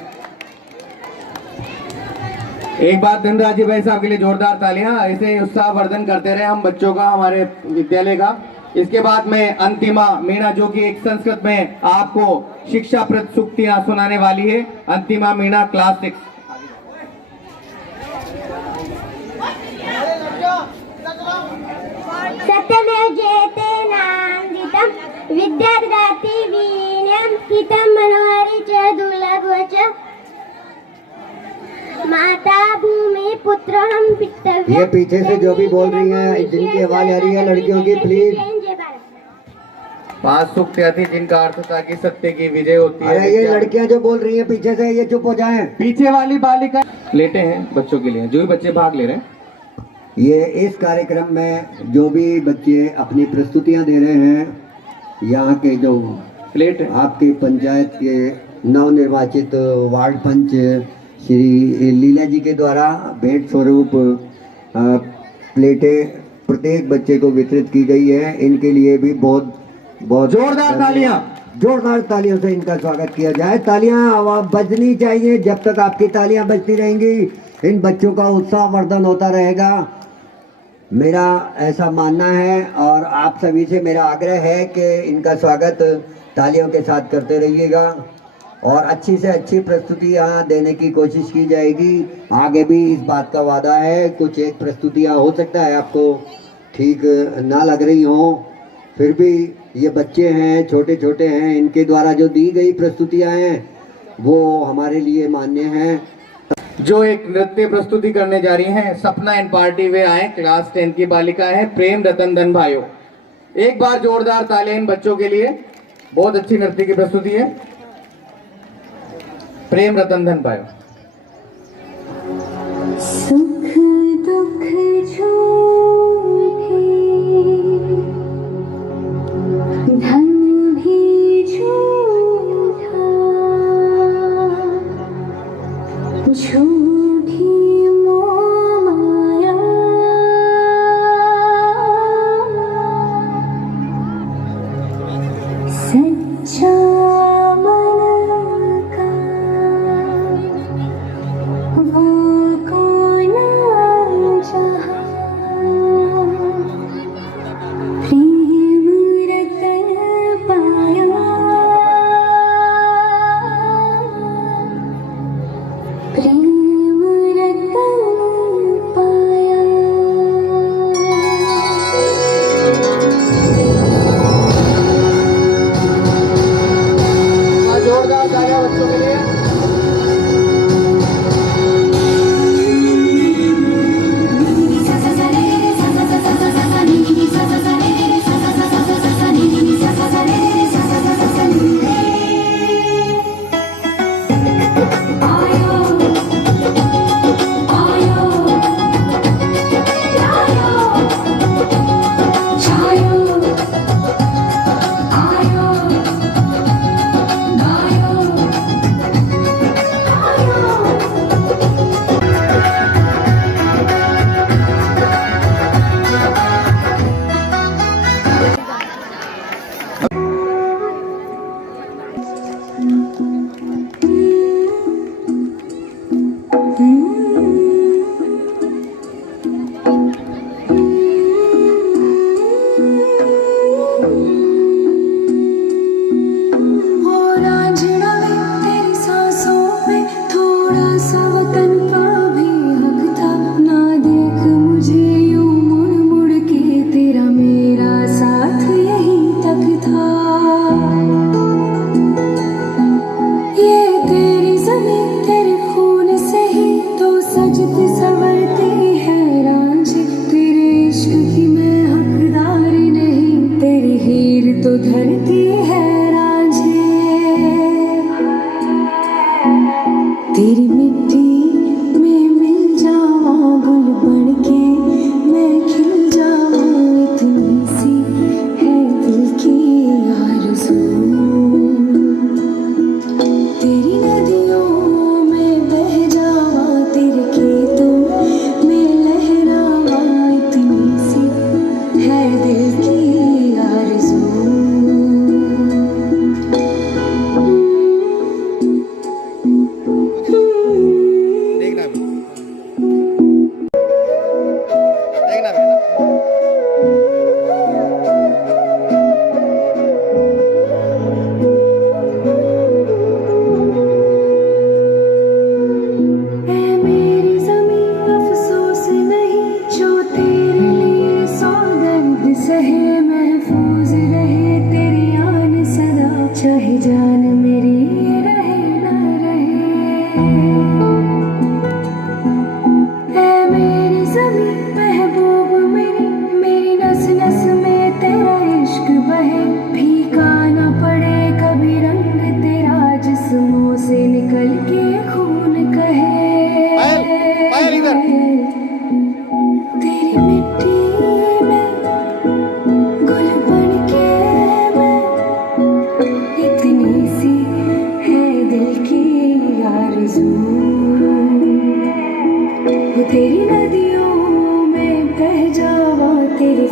एक बार धनराज जी भाई साहब के लिए जोरदार तालियां। ऐसे उत्साहवर्धन करते रहे हम बच्चों का, हमारे विद्यालय का। इसके बाद में अंतिमा मीणा जो कि एक संस्कृत में आपको शिक्षाप्रद सूक्तियां सुनाने वाली है। अंतिमा मीणा क्लास 6। सत्यमेव जयतेनान्वितं विद्यार्गाति वीर्यं हितं मनोहरि च दुर्लभं माता भूमि पुत्रहं पितव्यं। ये पीछे से जो भी बोल रही हैं जिनकी आवाज आ रही है लड़कियों की प्लीज। 5 सूक्तियां थी जिनका अर्थ था कि सत्य की विजय होती है। अरे ये लड़कियां जो बोल रही हैं पीछे से ये चुप हो जाएं। पीछे वाली बालिका लेटे हैं बच्चों के लिए, जो भी बच्चे भाग ले रहे हैं। ये इस कार्यक्रम में जो भी बच्चे अपनी प्रस्तुतियां दे रहे हैं, यहाँ के जो प्लेट है आपके पंचायत के नवनिर्वाचित वार्ड पंच श्री लीला जी के द्वारा भेंट स्वरूप प्लेटें प्रत्येक बच्चे को वितरित की गई है। इनके लिए भी बहुत बहुत जोरदार तालियां। जोरदार तालियों से इनका स्वागत किया जाए। तालियां बजनी चाहिए। जब तक आपकी तालियां बजती रहेंगी इन बच्चों का उत्साह वर्धन होता रहेगा, मेरा ऐसा मानना है। और आप सभी से मेरा आग्रह है कि इनका स्वागत तालियों के साथ करते रहिएगा और अच्छी से अच्छी प्रस्तुतियाँ देने की कोशिश की जाएगी। आगे भी इस बात का वादा है। कुछ एक प्रस्तुतियाँ हो सकता है आपको ठीक ना लग रही हों, फिर भी ये बच्चे हैं, छोटे छोटे हैं, इनके द्वारा जो दी गई प्रस्तुतियाँ हैं वो हमारे लिए मान्य हैं। जो एक नृत्य प्रस्तुति करने जा रही हैं सपना एंड पार्टी वे आए, क्लास 10 की बालिका है प्रेम रतन धन भाइयों। एक बार जोरदार तालियां इन बच्चों के लिए। बहुत अच्छी नृत्य की प्रस्तुति है। प्रेम रतन धन भाइयों। सुख दुख झूठे धन भी झूठा झूठी मोह माया सच्चा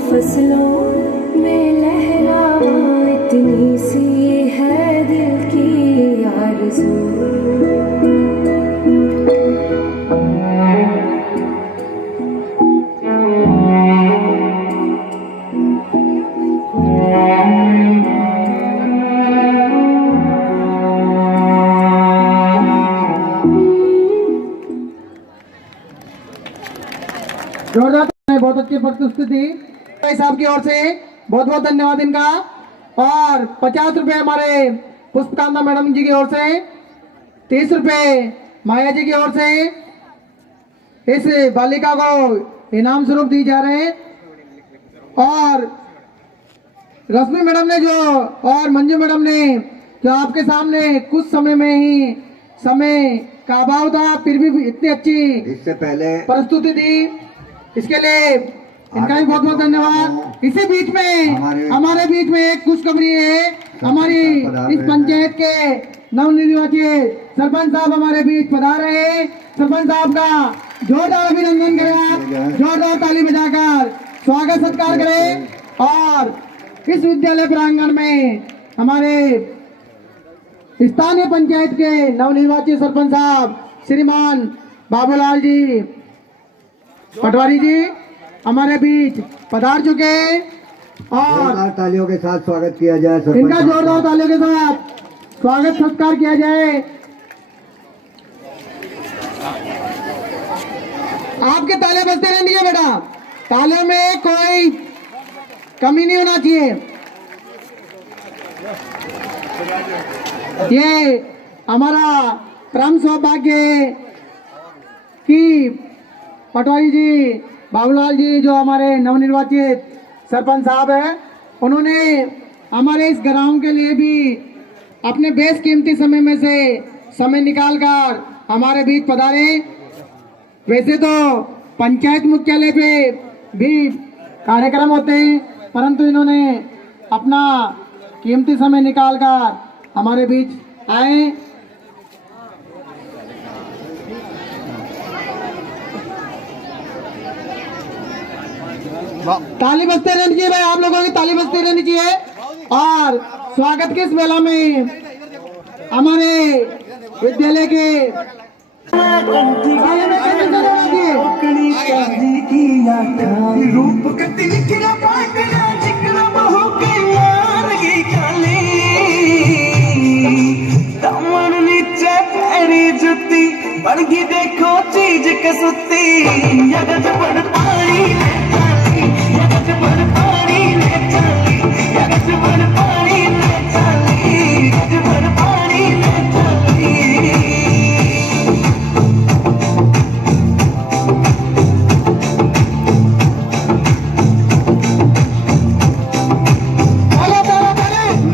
फसलों में लहरा, इतनी सी है दिल की आरज़ू। जोरदार, बहुत अच्छी प्रस्तुति साहब की ओर से, बहुत बहुत धन्यवाद इनका। और 50 रुपए हमारे पुष्पकांता मैडम जी की ओर से, 30 रुपए माया जी की ओर से इस बालिका को इनाम स्वरूप दी जा रहे हैं। और रश्मि मैडम ने जो और मंजू मैडम ने जो आपके सामने कुछ समय में ही समय का अभाव था, फिर भी इतनी अच्छी इससे पहले प्रस्तुति दी, इसके लिए इनका भी बहुत बहुत धन्यवाद। इसी बीच में हमारे बीच में एक खुशखबरी है। हमारी इस पंचायत के नवनिर्वाचित सरपंच साहब हमारे बीच पधार रहे हैं। सरपंच साहब का जोरदार अभिनंदन करें, आप जोरदार ताली बजाकर स्वागत सत्कार करें। और इस विद्यालय प्रांगण में हमारे स्थानीय पंचायत के नवनिर्वाचित सरपंच साहब श्रीमान बाबूलाल जी पटवारी जी हमारे बीच पधार चुके हैं। और जोरदार तालियों के साथ स्वागत किया जाए सरपंच इनका साहब जोरदार तालियों के साथ स्वागत सत्कार किया जाए। आपके ताले बजते रहने दीजिए बेटा, तालियों में कोई कमी नहीं होना चाहिए। ये हमारा परम सौभाग्य है कि पटवारी जी बाबूलाल जी जो हमारे नवनिर्वाचित सरपंच साहब हैं, उन्होंने हमारे इस ग्राम के लिए भी अपने बेस कीमती समय में से समय निकालकर हमारे बीच पधारे। वैसे तो पंचायत मुख्यालय पे भी कार्यक्रम होते हैं, परंतु इन्होंने अपना कीमती समय निकालकर हमारे बीच आए। ताली बजते रहनी चाहिए भाई, आप लोगों की ताली बजती रहनी चाहिए। और स्वागत के इस मेला में हमारे विद्यालय के जुती बड़गी देखो चीज कसुती यगज बड़ पानी यगज बड़ पानी यगज बड़ पानी यगज बड़ पानी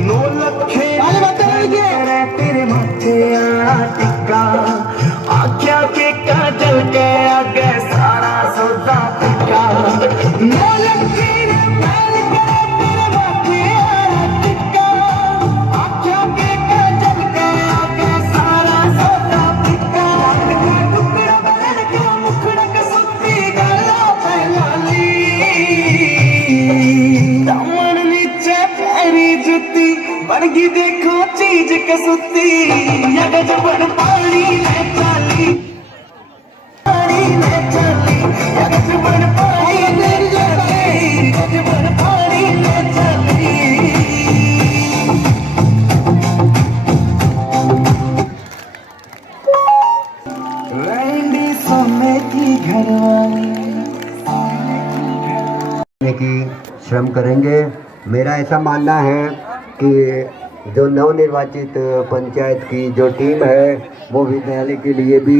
नो लखे तेरे माथे आना टिक्का आख्या के काजल के आगे सारा सौदा पिका नो लखे मैल करे तेरे माथे आना टिक्का आख्या के काजल के आगे सारा सौदा पिका टुकड़ा बदल के मुखड़ा कसुती गला पहलाली दामन नीचे पैरी जुती बड़गी देखो चीज कसुती यगज बड़ पानी ले चाली पानी ले चाली यगज बड़ पानी ले चाली यगज बड़ पानी ले चाली रैंडी सोने की घरवाली की श्रम करेंगे। मेरा ऐसा मानना है कि जो नवनिर्वाचित पंचायत की जो टीम है वो विद्यालय के लिए भी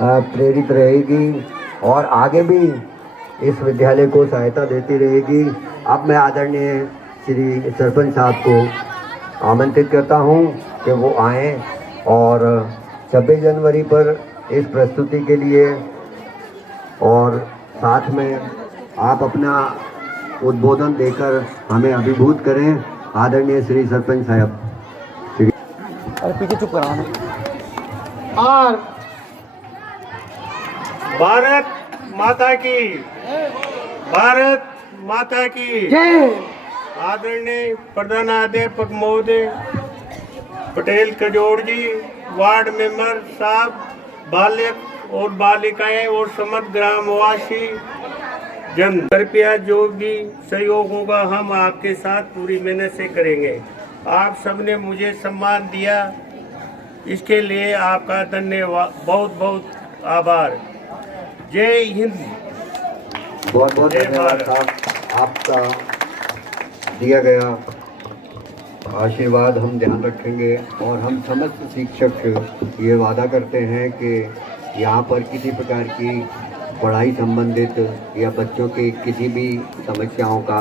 प्रेरित रहेगी और आगे भी इस विद्यालय को सहायता देती रहेगी। अब मैं आदरणीय श्री सरपंच साहब को आमंत्रित करता हूं कि वो आएं और 26 जनवरी पर इस प्रस्तुति के लिए और साथ में आप अपना उद्बोधन देकर हमें अभिभूत करें। आदरणीय श्री सरपंच साहब। और पीछे चुप करा। और भारत माता की, भारत माता की जय। आदरणीय प्रधानाध्यापक महोदय पटेल कजोड़ जी, वार्ड मेंबर साहब, बालक और बालिकाएं और समस्त ग्रामवासी जन, कृपया जो भी सहयोग होगा हम आपके साथ पूरी मेहनत से करेंगे। आप सबने मुझे सम्मान दिया, इसके लिए आपका धन्यवाद, बहुत बहुत आभार। जय हिंद। बहुत बहुत धन्यवाद साहब, आपका दिया गया आशीर्वाद हम ध्यान रखेंगे और हम समस्त शिक्षक ये वादा करते हैं कि यहाँ पर किसी प्रकार की पढ़ाई संबंधित या बच्चों की किसी भी समस्याओं का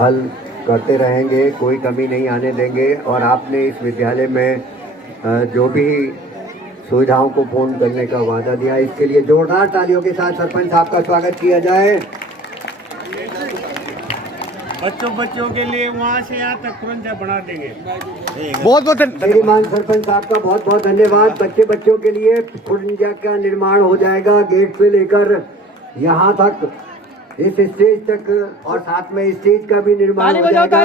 हल करते रहेंगे, कोई कमी नहीं आने देंगे। और आपने इस विद्यालय में जो भी सुविधाओं को पूर्ण करने का वादा दिया, इसके लिए जोरदार तालियों के साथ सरपंच साहब का स्वागत किया जाए। बच्चों के लिए वहाँ से यहाँ तक तुरंत बना देंगे। बहुत बहुत श्रीमान सरपंच साहब का बहुत बहुत धन्यवाद। बच्चों के लिए खुरंजा का निर्माण हो जाएगा, गेट से लेकर यहाँ तक, इस स्टेज तक, और साथ में स्टेज का भी निर्माण हो जाएगा।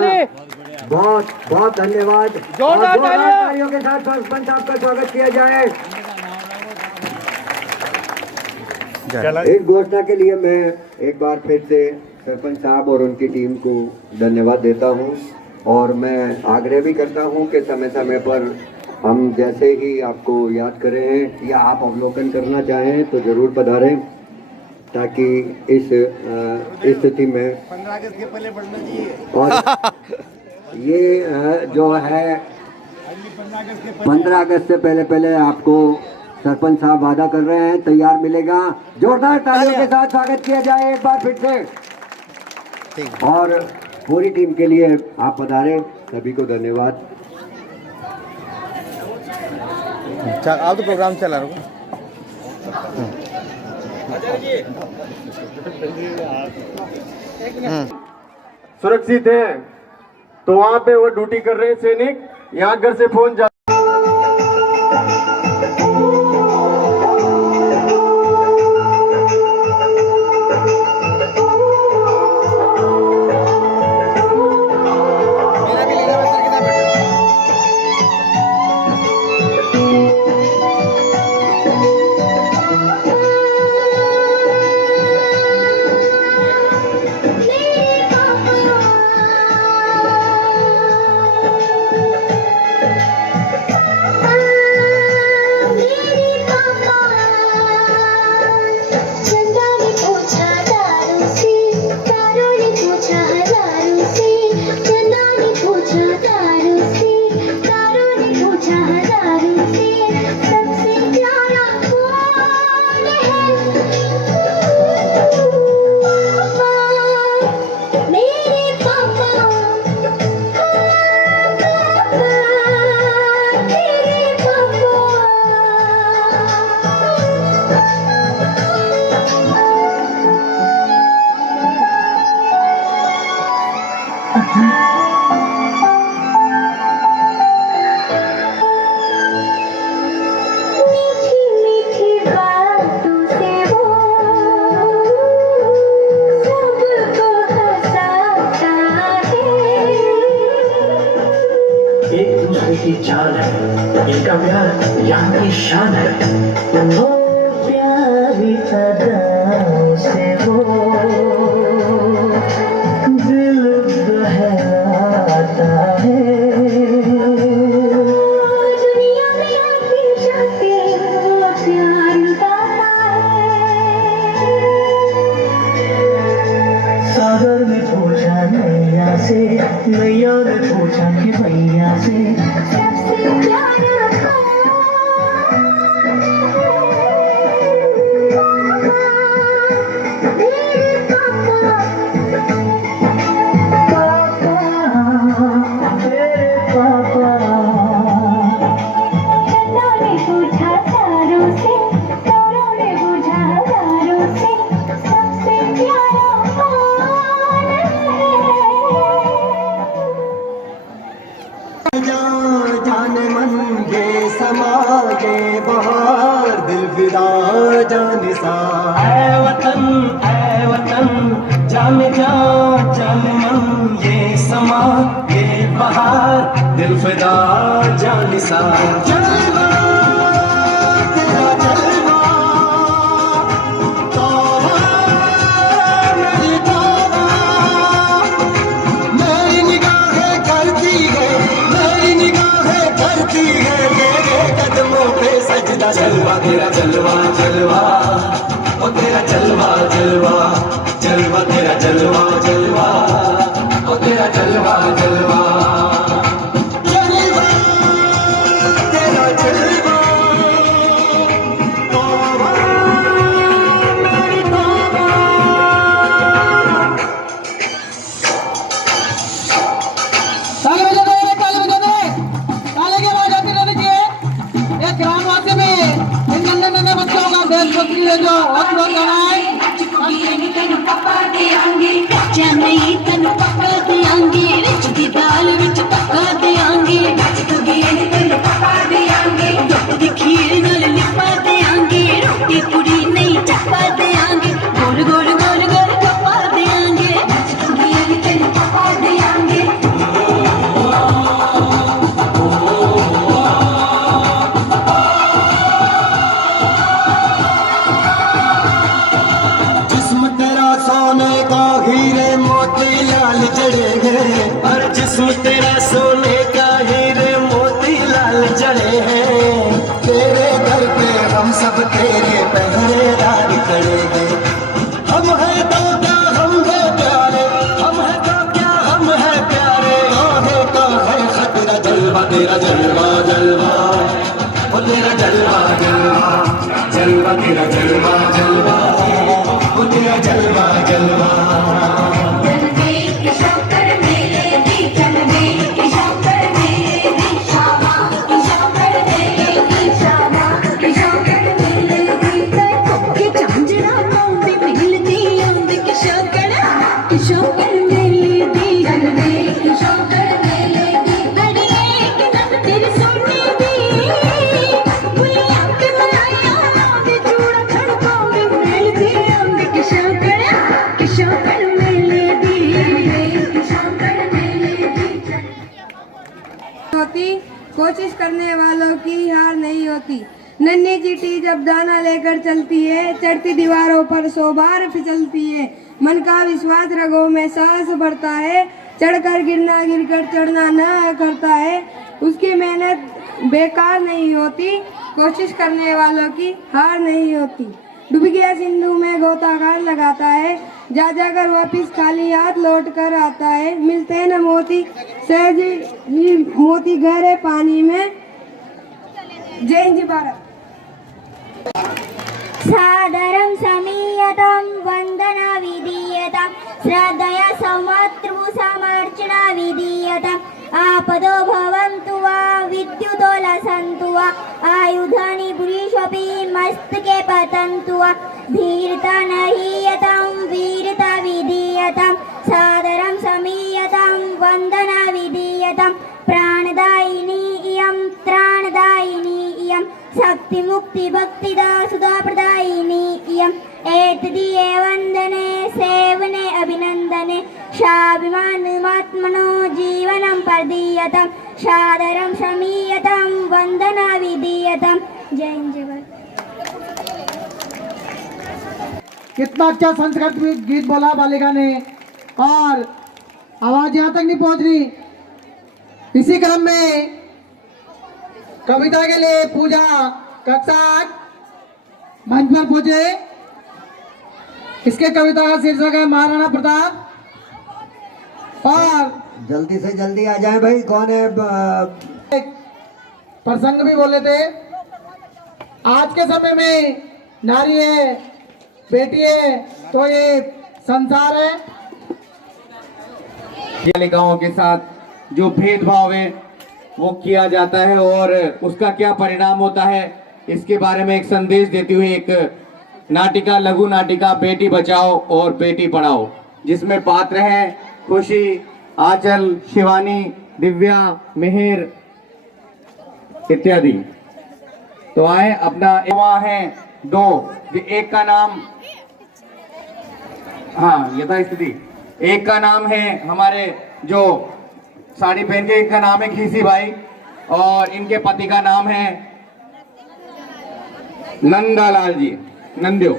बहुत बहुत धन्यवाद। जोरदार तालियों के साथ सरपंच साहब का स्वागत किया जाए। इस घोषणा के लिए मैं एक बार फिर से सरपंच साहब और उनकी टीम को धन्यवाद देता हूं और मैं आग्रह भी करता हूं कि समय समय पर हम जैसे ही आपको याद करें या आप अवलोकन करना चाहें तो जरूर पधारें, ताकि इस स्थिति में 15 अगस्त के पहले बढ़ना चाहिए। और ये जो है 15 अगस्त से पहले आपको सरपंच साहब वादा कर रहे हैं, तैयार मिलेगा। जोरदार तालियों के साथ स्वागत किया जाए एक बार फिर से। और पूरी टीम के लिए आप पधारे, सभी को धन्यवाद। अब तो प्रोग्राम चला रहा सुरक्षित हैं तो वहाँ पे वो ड्यूटी कर रहे हैं सैनिक, यहाँ घर से फोन जा की जान है, इनका प्यार यहाँ की शान है। वो प्यारी अदाओं से वो दिल बहलाता है। दुनिया में आके जाके वो प्यार लुटाता है। सागर ने पूछा नैया से, नैया ने पूछा कि भैया से, जाने मन जान जा जान मन ये समा ये बहार दिल फिदा जान निसार जलवा तेरा जलवा तौबा मेरी तौबा मेरी निगाहें करती है मेरी निगाहें करती है तेरे कदमों पे सजदा जलवा तेरा जलवा जलवा ओ तेरा जलवा जलवा जलवा तेरा जलवा जलवा ओ तेरा जलवा जलवा जलवा तेरा जलवा तौबा मेरी तौबा ताली बजा दे ताली की आवाज आती रहनी चाहिए। एक ग्रामवासी में इन नन्हे नन्हे बच्चों का देशभक्ति है जो बहुत गाना है। चेन्नई तन पक्का देंगे रिच दी दाल विच पक्का देंगे नच तो गेंद तन पक्का देंगे दुख दी खीर नाल लिपा देंगे रोटी पूरी नहीं चप्पा देंगे गोल गोल गोल गोल कप्पा देंगे नच तो गेंद तन पक्का देंगे जिस्म तेरा सोने का हीरे मोती लाल जड़े हैं और जिस्म तेरा सोने का हीरे मोती लाल जड़े हैं तेरे घर पे हम सब तेरे पहरेदार खड़े हैं हम हैं तो क्या हम हैं प्यारे हम हैं तो क्या हम हैं प्यारे आहे का है खतरा जलवा तेरा जलवा जलवा ओ तेरा जलवा जलवा जलवा तेरा जलवा जलवा ओ तेरा जलवा जलवा जलवे के शौकर मेरे दी जलवे के शौकर मेरे दी शामा के शौकर मेरे दी शामा के शौकर मेरे दी के झांझरा पाਉਂਦੇ ਮਿਲਦੀ ਆਉਂਦੇ के शौकर मेरे दी जलवे के शौकर मेरे दी बड़िए के नस तेरी सोनी दी बुलिया के मनाया आਉਂਦੇ ਚੂੜਾ ਖੜਕਾਉਂਦੇ ਮਿਲਦੀ ਆਉਂਦੇ के शौकर मेरे दी के शौकर मेरे दी होती कोशिश करने वालों की हार नहीं होती। नन्ही चीटी जब दाना लेकर चलती है चढ़ती दीवारों पर 100 बार फिसलती है। मन का विश्वास रगों में सांस भरता है चढ़कर गिरना गिरकर चढ़ना न करता है। उसकी मेहनत बेकार नहीं होती कोशिश करने वालों की हार नहीं होती। डूब गया सिंधु में गोताखोर लगाता है जा जाकर वापिस खाली हाथ लौट कर आता है। मिलते हैं न मोती सहज ही मोती गहरे पानी में। जय हिंद भारत। सादरं समीयतं वन्दना विधीयतां श्रद्धया समर्तृ समर्चना विधीयताम् आपदो भवन्तु वा विद्युतो लसन्तु वा आयुधानि पुरुषोऽपि मस्तके पतन्तु वा धीरता न हीयतां वीरता विधीयतां सादरं समीयतां वन्दना विधीयतां प्राणदायिनी इयं त्राणदायिनी इयं शक्ति मुक्ति भक्तिदा सुधा प्रदायिनी इयम् एतदीये वन्दने सेवने अभिनन्दने शाभिमानमात्मनो जीवनं प्रदीयतां सादरं समीयतां वन्दना विधीयतां। जय हिंद जय भारत। कितना अच्छा संस्कृत गीत बोला बालिका ने और आवाज यहाँ तक नहीं पहुँच रही। इसी क्रम में कविता के लिए पूजा कक्षा मंच पर पहुंचे। इसके कविता का शीर्षक है महाराणा प्रताप। और जल्दी से जल्दी आ जाए भाई। कौन है? एक प्रसंग भी बोले थे। आज के समय में नारी है बेटी है तो ये संसार है। बालिकाओं के साथ जो भेदभाव है वो किया जाता है और उसका क्या परिणाम होता है इसके बारे में एक संदेश देती हुई एक नाटिका लघु नाटिका बेटी बचाओ और बेटी पढ़ाओ जिसमें पात्र हैं खुशी, आंचल, शिवानी, दिव्या, मिहिर इत्यादि। तो आए अपना वहाँ है दो, एक का नाम हाँ यथास्थिति। एक का नाम है हमारे जो साड़ी पहन के, एक का नाम है खीसी भाई और इनके पति का नाम है नंदालाल जी नंदियो।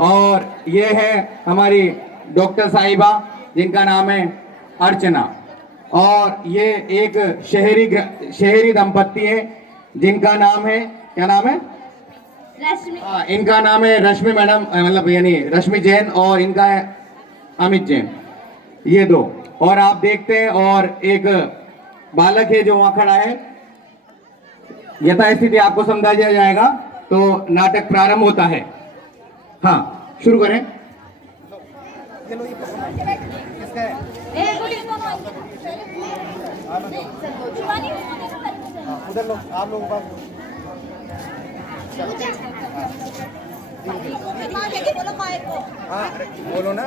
और ये है हमारी डॉक्टर साहिबा जिनका नाम है अर्चना। और ये एक शहरी दंपत्ति है जिनका नाम है, क्या नाम है? रश्मि। हाँ, इनका नाम है रश्मि मैडम, मतलब यानी रश्मि जैन, और इनका है अमित जैन, ये दो। और आप देखते हैं और एक बालक है जो वहां खड़ा है। यथास्थिति आपको समझाया जाएगा तो नाटक प्रारंभ होता है। हाँ शुरू करें। उधर लोग, आप लोगों का हाँ बोलो ना।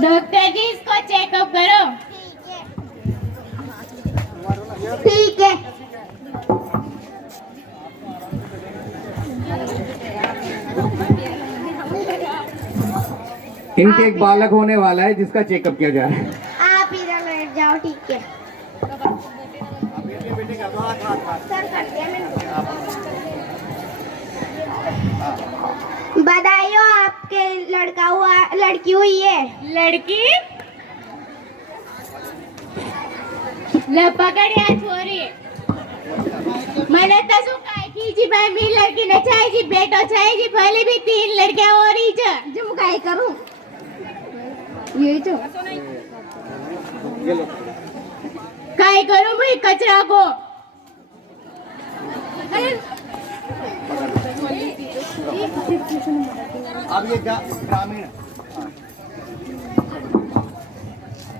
डॉक्टर जी इसको चेकअप करो। ठीक है। इनके एक बालक होने वाला है जिसका चेकअप किया जा रहा है। आप इधर बैठ जाओ, ठीक है। सर कर दिया मैंने। बधाई हो, आपके लड़का हुआ, लड़की हुई है। लड़की ले पकड़ या छोरी। मैंने तो सुकाई की जी भाई, मेरी लड़की न चाहिए जी, बेटो चाहिए जी, भले भी 3 लड़कियां हो रही छ। जो मुकाई करूं यही तो काय करूं भाई कचरा को। अब ये ग्रामीण,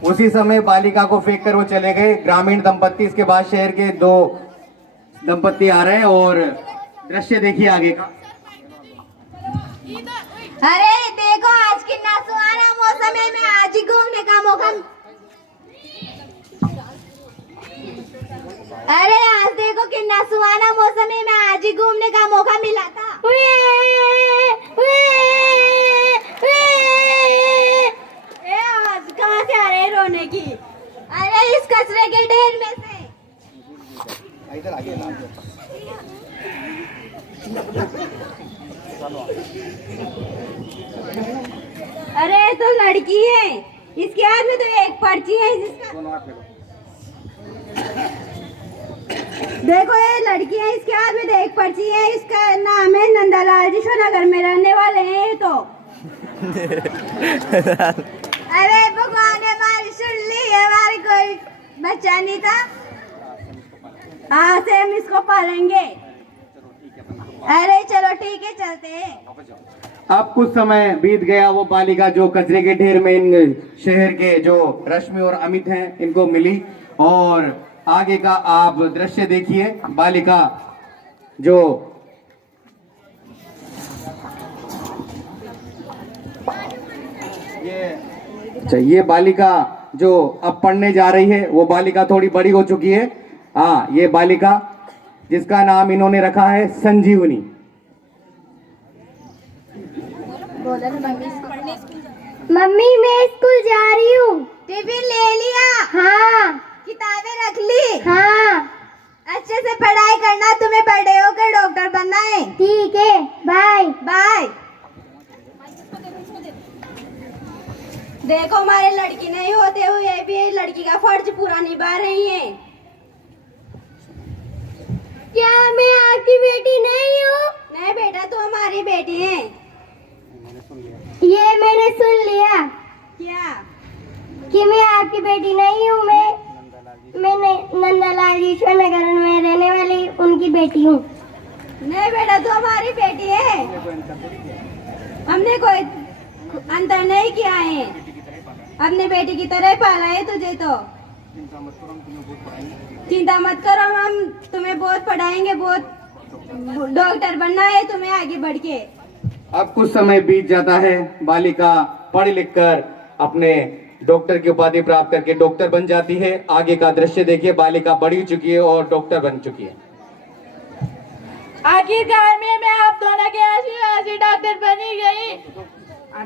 उसी समय बालिका को फेंक कर वो चले गए ग्रामीण दंपत्ति। इसके बाद शहर के 2 दंपत्ति आ रहे हैं और दृश्य देखिए आगे का। अरे देखो आज कितना सुहाना मौसम है, मैं आज ही घूमने का मौका। अरे आज देखो कितना सुहाना मौसम है, मैं आज ही घूमने का मौका मिला था। ए आज कहाँ से आ रहे हैं रोने की? अरे इस कचरे के ढेर में से। इधर आगे अरे तो लड़की है, इसके हाथ में तो एक पर्ची है जिसका देखो, ये लड़की है, इसके हाथ में तो एक पर्ची है, इसका नाम है नंदालाल जी, नगर में रहने वाले हैं ये तो। अरे भगवान ने हमारी सुन ली, हमारी कोई बच्चा नहीं था, आज से हम इसको पालेंगे। अरे चलो ठीक है चलते हैं। अब कुछ समय बीत गया। वो बालिका जो कचरे के ढेर में इन शहर के जो रश्मि और अमित हैं इनको मिली। और आगे का आप दृश्य देखिए। बालिका जो ये बालिका जो अब पढ़ने जा रही है, वो बालिका थोड़ी बड़ी हो चुकी है। हाँ, ये बालिका जिसका नाम इन्होंने रखा है संजीवनी। मम्मी मैं स्कूल जा रही हूँ। टिफिन ले लिया? हाँ। किताबें रख ली? हाँ। अच्छे से पढ़ाई करना, तुम्हें बड़े होकर डॉक्टर बनना है। ठीक है, बाय बाय। देखो हमारे लड़की नहीं होते हुए भी लड़की का फर्ज पूरा निभा रही है। क्या मैं आपकी बेटी नहीं हूँ? नहीं बेटा, तू हमारी बेटी है। ये मैंने सुन लिया। क्या? कि मैं आपकी बेटी नहीं हूँ। मैं नंदालाल जी नगर में रहने वाली उनकी बेटी हूँ। नहीं बेटा, तू हमारी बेटी है। हमने कोई अंतर नहीं किया है, अपने बेटी की तरह पाला है तुझे। तो चिंता मत करो, हम तुम्हें बहुत पढ़ाएंगे, बहुत डॉक्टर बनना है तुम्हें आगे बढ़ के। अब कुछ समय बीत जाता है। बालिका पढ़ लिख कर अपने डॉक्टर की उपाधि प्राप्त करके डॉक्टर बन जाती है। आगे का दृश्य देखिए। बालिका बढ़ चुकी है और डॉक्टर बन चुकी है। आखिरकार में मैं आप दोनों के आशीर्वाद से डॉक्टर बनी गई। मैं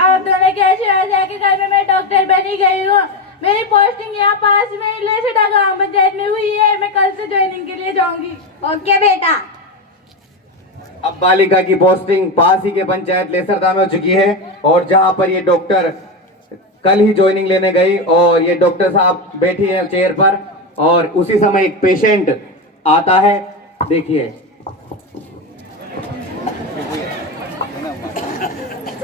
अब दोनों कैसे आ जाके घर में मैं डॉक्टर बनी गई हूँ। मेरी पोस्टिंग यहाँ पास में लेसडा गाँव पंचायत में हुई है। मैं कल से ज्वाइनिंग के लिए जाऊंगी। ओके बेटा। अब बालिका की पोस्टिंग पास ही के पंचायत लेसरदा में हो चुकी है और जहां पर ये डॉक्टर कल ही ज्वाइनिंग लेने गई और ये डॉक्टर साहब बैठी है चेयर पर और उसी समय एक पेशेंट आता है। देखिए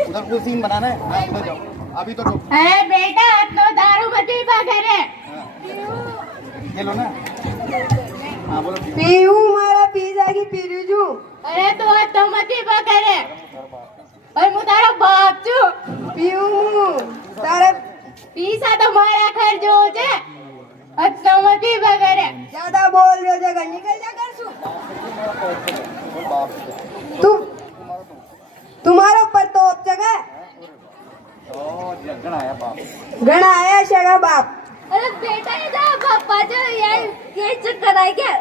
उधर कोई सीन बनाना है। हाँ, उधर जाओ अभी तो अरे बेटा तो दारू मत पीपा करे। ये लो ना। हाँ बोलो। पीऊ मारा पी जाएगी पीरूजू। अरे तो मत पीपा करे और मु तारा बाप छू। पीऊ तारा पीसा तो मारा खर जो छे और तो मत पीपा करे। ज्यादा बोल रहे हो जगह निकल जा कर तू तुम्हारे ऊपर तो जगह गणा आया शगा बाप। अरे बेटा इधर पापा जो ये चक्कर आई क्या।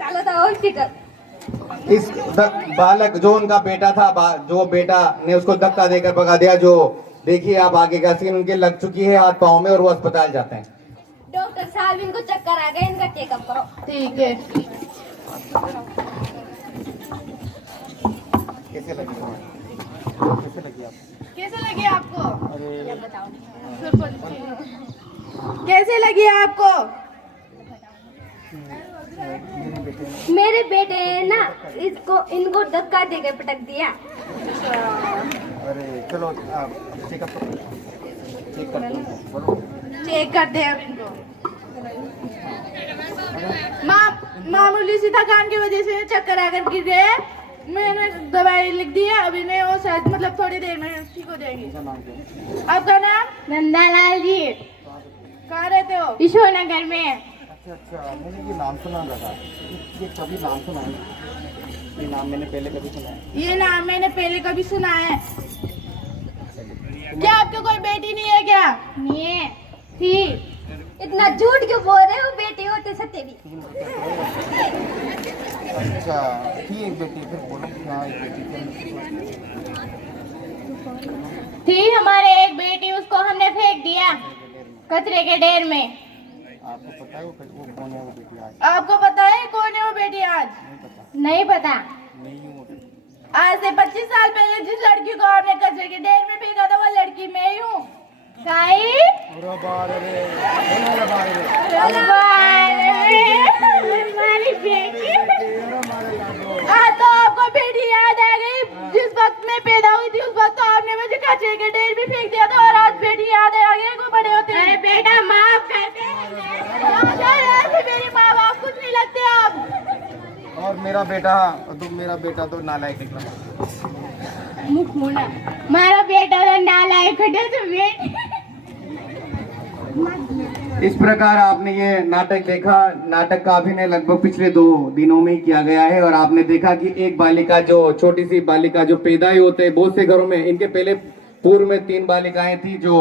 चलो तो हॉस्पिटल। इस बालक जो उनका बेटा था जो बेटा ने उसको धक्का देकर भगा दिया। जो देखिए आप आगे का सीन उनके लग चुकी है हाथ पाँव में और वो अस्पताल जाते हैं। डॉक्टर साहब इनको चक्कर आ गए इनका चेकअप करो। ठीक है। कैसे लगी आपको? ये बताओ। कैसे लगी आपको? मेरे बेटे ने ना इनको धक्का देके पटक दिया। अरे चलो चेकअप चेक कर दे इनको। मामूली सी थकान की वजह से चक्कर आकर गिर गए। मैंने दवाई लिख दी है अभी नहीं वो शायद मतलब थोड़ी देर में ठीक हो जाएगी। आपका नाम? नंदालाल जी। कहाँ रहते हो? ईश्वरनगर में। अच्छा मैंने ये नाम सुना था। ये कभी नाम सुना है? ये नाम मैंने पहले कभी सुना है? ये नाम मैंने पहले कभी सुना है। क्या आपके कोई बेटी नहीं है क्या? नहीं है। थी। इतना झूठ क्यों बोल रहे हो? बेटी होते सत्य भी। अच्छा थी एक बेटी। फिर बोलो कि हाँ एक बेटी थी हमारे एक बेटी उसको हमने फेंक दिया कचरे के ढेर में। आपको पता है वो कौन है वो बेटी आज? आपको पता है कौन है वो बेटी आज? नहीं पता। आज से 25 साल पहले जिस लड़की को आपने कचरे के ढेर में फेंका था वो लड़की मैं ही हूँ। तो आपको बेटी याद आ गई। जिस वक्त मैं पैदा हुई थी उस वक्त तो आपने मुझे कचरे के ढेर भी फेंक दिया था और आज बेटी याद आ गई को बड़े होते हैं। बेटा माफ करते मेरी माँ बाप कुछ नहीं लगते आप। और मेरा बेटा तो नालायक निकला। मुख मुना मारा बेटा तो नालायक है। इस प्रकार आपने ये नाटक देखा। नाटक का अभिनय लगभग पिछले 2 दिनों में ही किया गया है और आपने देखा कि एक बालिका जो छोटी सी बालिका जो पैदा ही होते हैं बहुत से घरों में इनके पहले पूर्व में 3 बालिकाएं थी। जो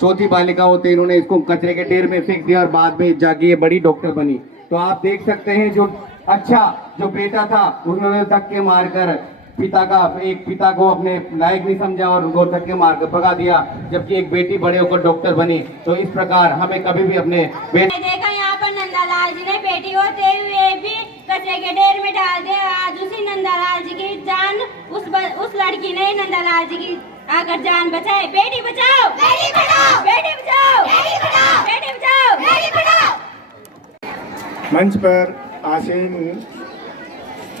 चौथी बालिका होती है इन्होंने इसको कचरे के ढेर में फेंक दिया और बाद में जाके ये बड़ी डॉक्टर बनी। तो आप देख सकते हैं जो जो बेटा था उन्होंने धक्के मारकर एक पिता को अपने लायक नहीं समझा और उनको धक्के मारकर भगा दिया, जबकि एक बेटी बड़े होकर डॉक्टर बनी। तो इस प्रकार हमें कभी भी अपने बेटे देखा यहाँ पर नंदालाल जी ने बेटी होते हुए भी कचरे के ढेर में डाल दिया। आज उसी नंदालाल जी की जान उस लड़की ने नंदालाल जी की आकर जान बचाए। बेटी बचाओ, बेटी बचाओ, बेटी बचाओ, बेटी बचाओ, बेटी बचाओ, बेटी बचाओ। मंच पर आसीन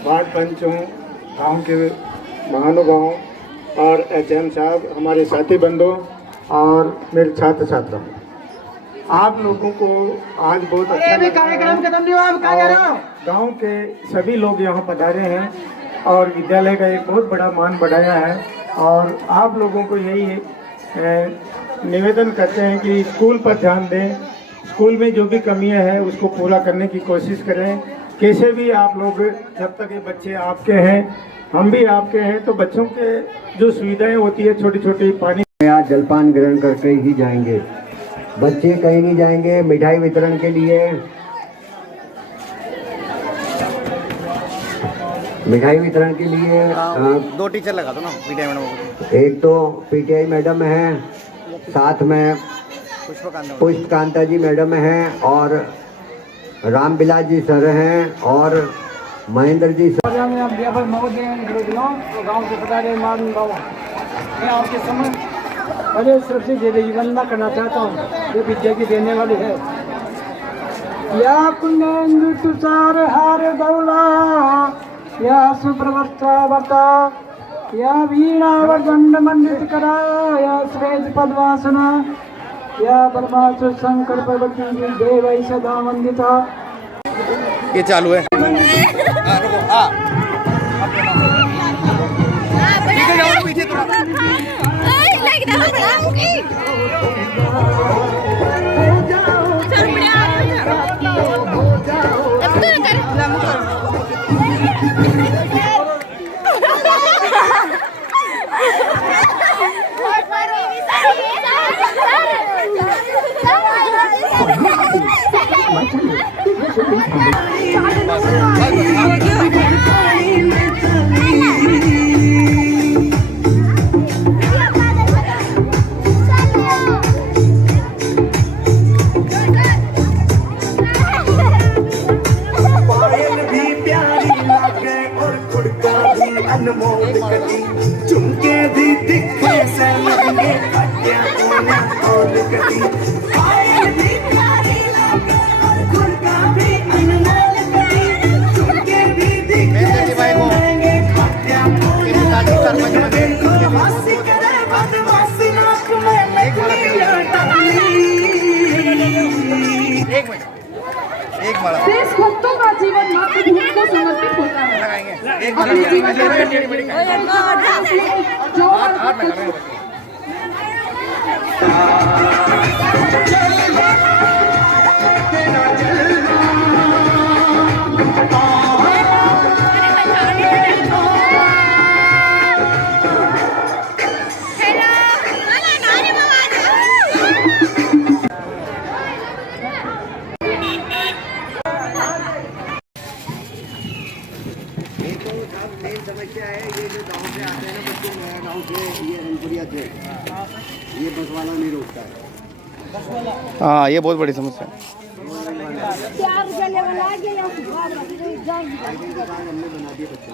वार्ड पंचों, गांव के महानुभाव और एचएम साहब, हमारे साथी बंधु और मेरे छात्र छात्रा, आप लोगों को आज बहुत अच्छा कार्यक्रम खत्म नहीं हुआ, आप कहाँ जा रहे हो? गांव के सभी लोग यहाँ पधारे हैं और विद्यालय का एक बहुत बड़ा मान बढ़ाया है। और आप लोगों को यही निवेदन करते हैं कि स्कूल पर ध्यान दें, स्कूल में जो भी कमियां हैं उसको पूरा करने की कोशिश करें। कैसे भी आप लोग, जब तक ये बच्चे आपके हैं, हम भी आपके हैं, तो बच्चों के जो सुविधाएं होती है छोटी छोटी, पानी आज जलपान ग्रहण करके ही जाएंगे। बच्चे कहीं नहीं जाएंगे। मिठाई वितरण के लिए मिठाई वितरण के लिए 2 टीचर लगा दो ना पीटीआई मैडम। एक तो पीटीआई मैडम है, साथ में पुष्पकांता जी मैडम हैं और रामविलास जी सर हैं और महेंद्र जी सर। गाँव के पधारे मान बाबा, मैं आपके समझ बड़े सबसे जय वंदना करना चाहता हूँ जो विद्या की देने वाली है। या कुंदेन्दु तुषार हार दौला, या सुप्रवस्था वर्ता, या वीणा वरदंड मंडित करा, या श्वेत पद्मासना, या परमासु शंकर पर्वती देव सदा वंदिता। ये चालू है। अनमोल कटी चुमके भी दिखे से लगे खटिया कोना खोल कटी पायल भी प्यारी लगे और खुरका भी अनमोल कटी चुमके भी दिखे से लगे खटिया कोना खोल कटी हंसी करे बदमाशी नाक में लगी लटाई। एक बार देश भक्तों का जीवन मातृभूमि को समर्पित होता है। अपने जीवन समस्या है ये जो गाँव से आते हैं ना बच्चे, नया गाँव से, ये रंगपुरिया से, ये बस वाला नहीं रोकता है। हाँ ये बहुत बड़ी समस्या है। हमने बना दिए बच्चे।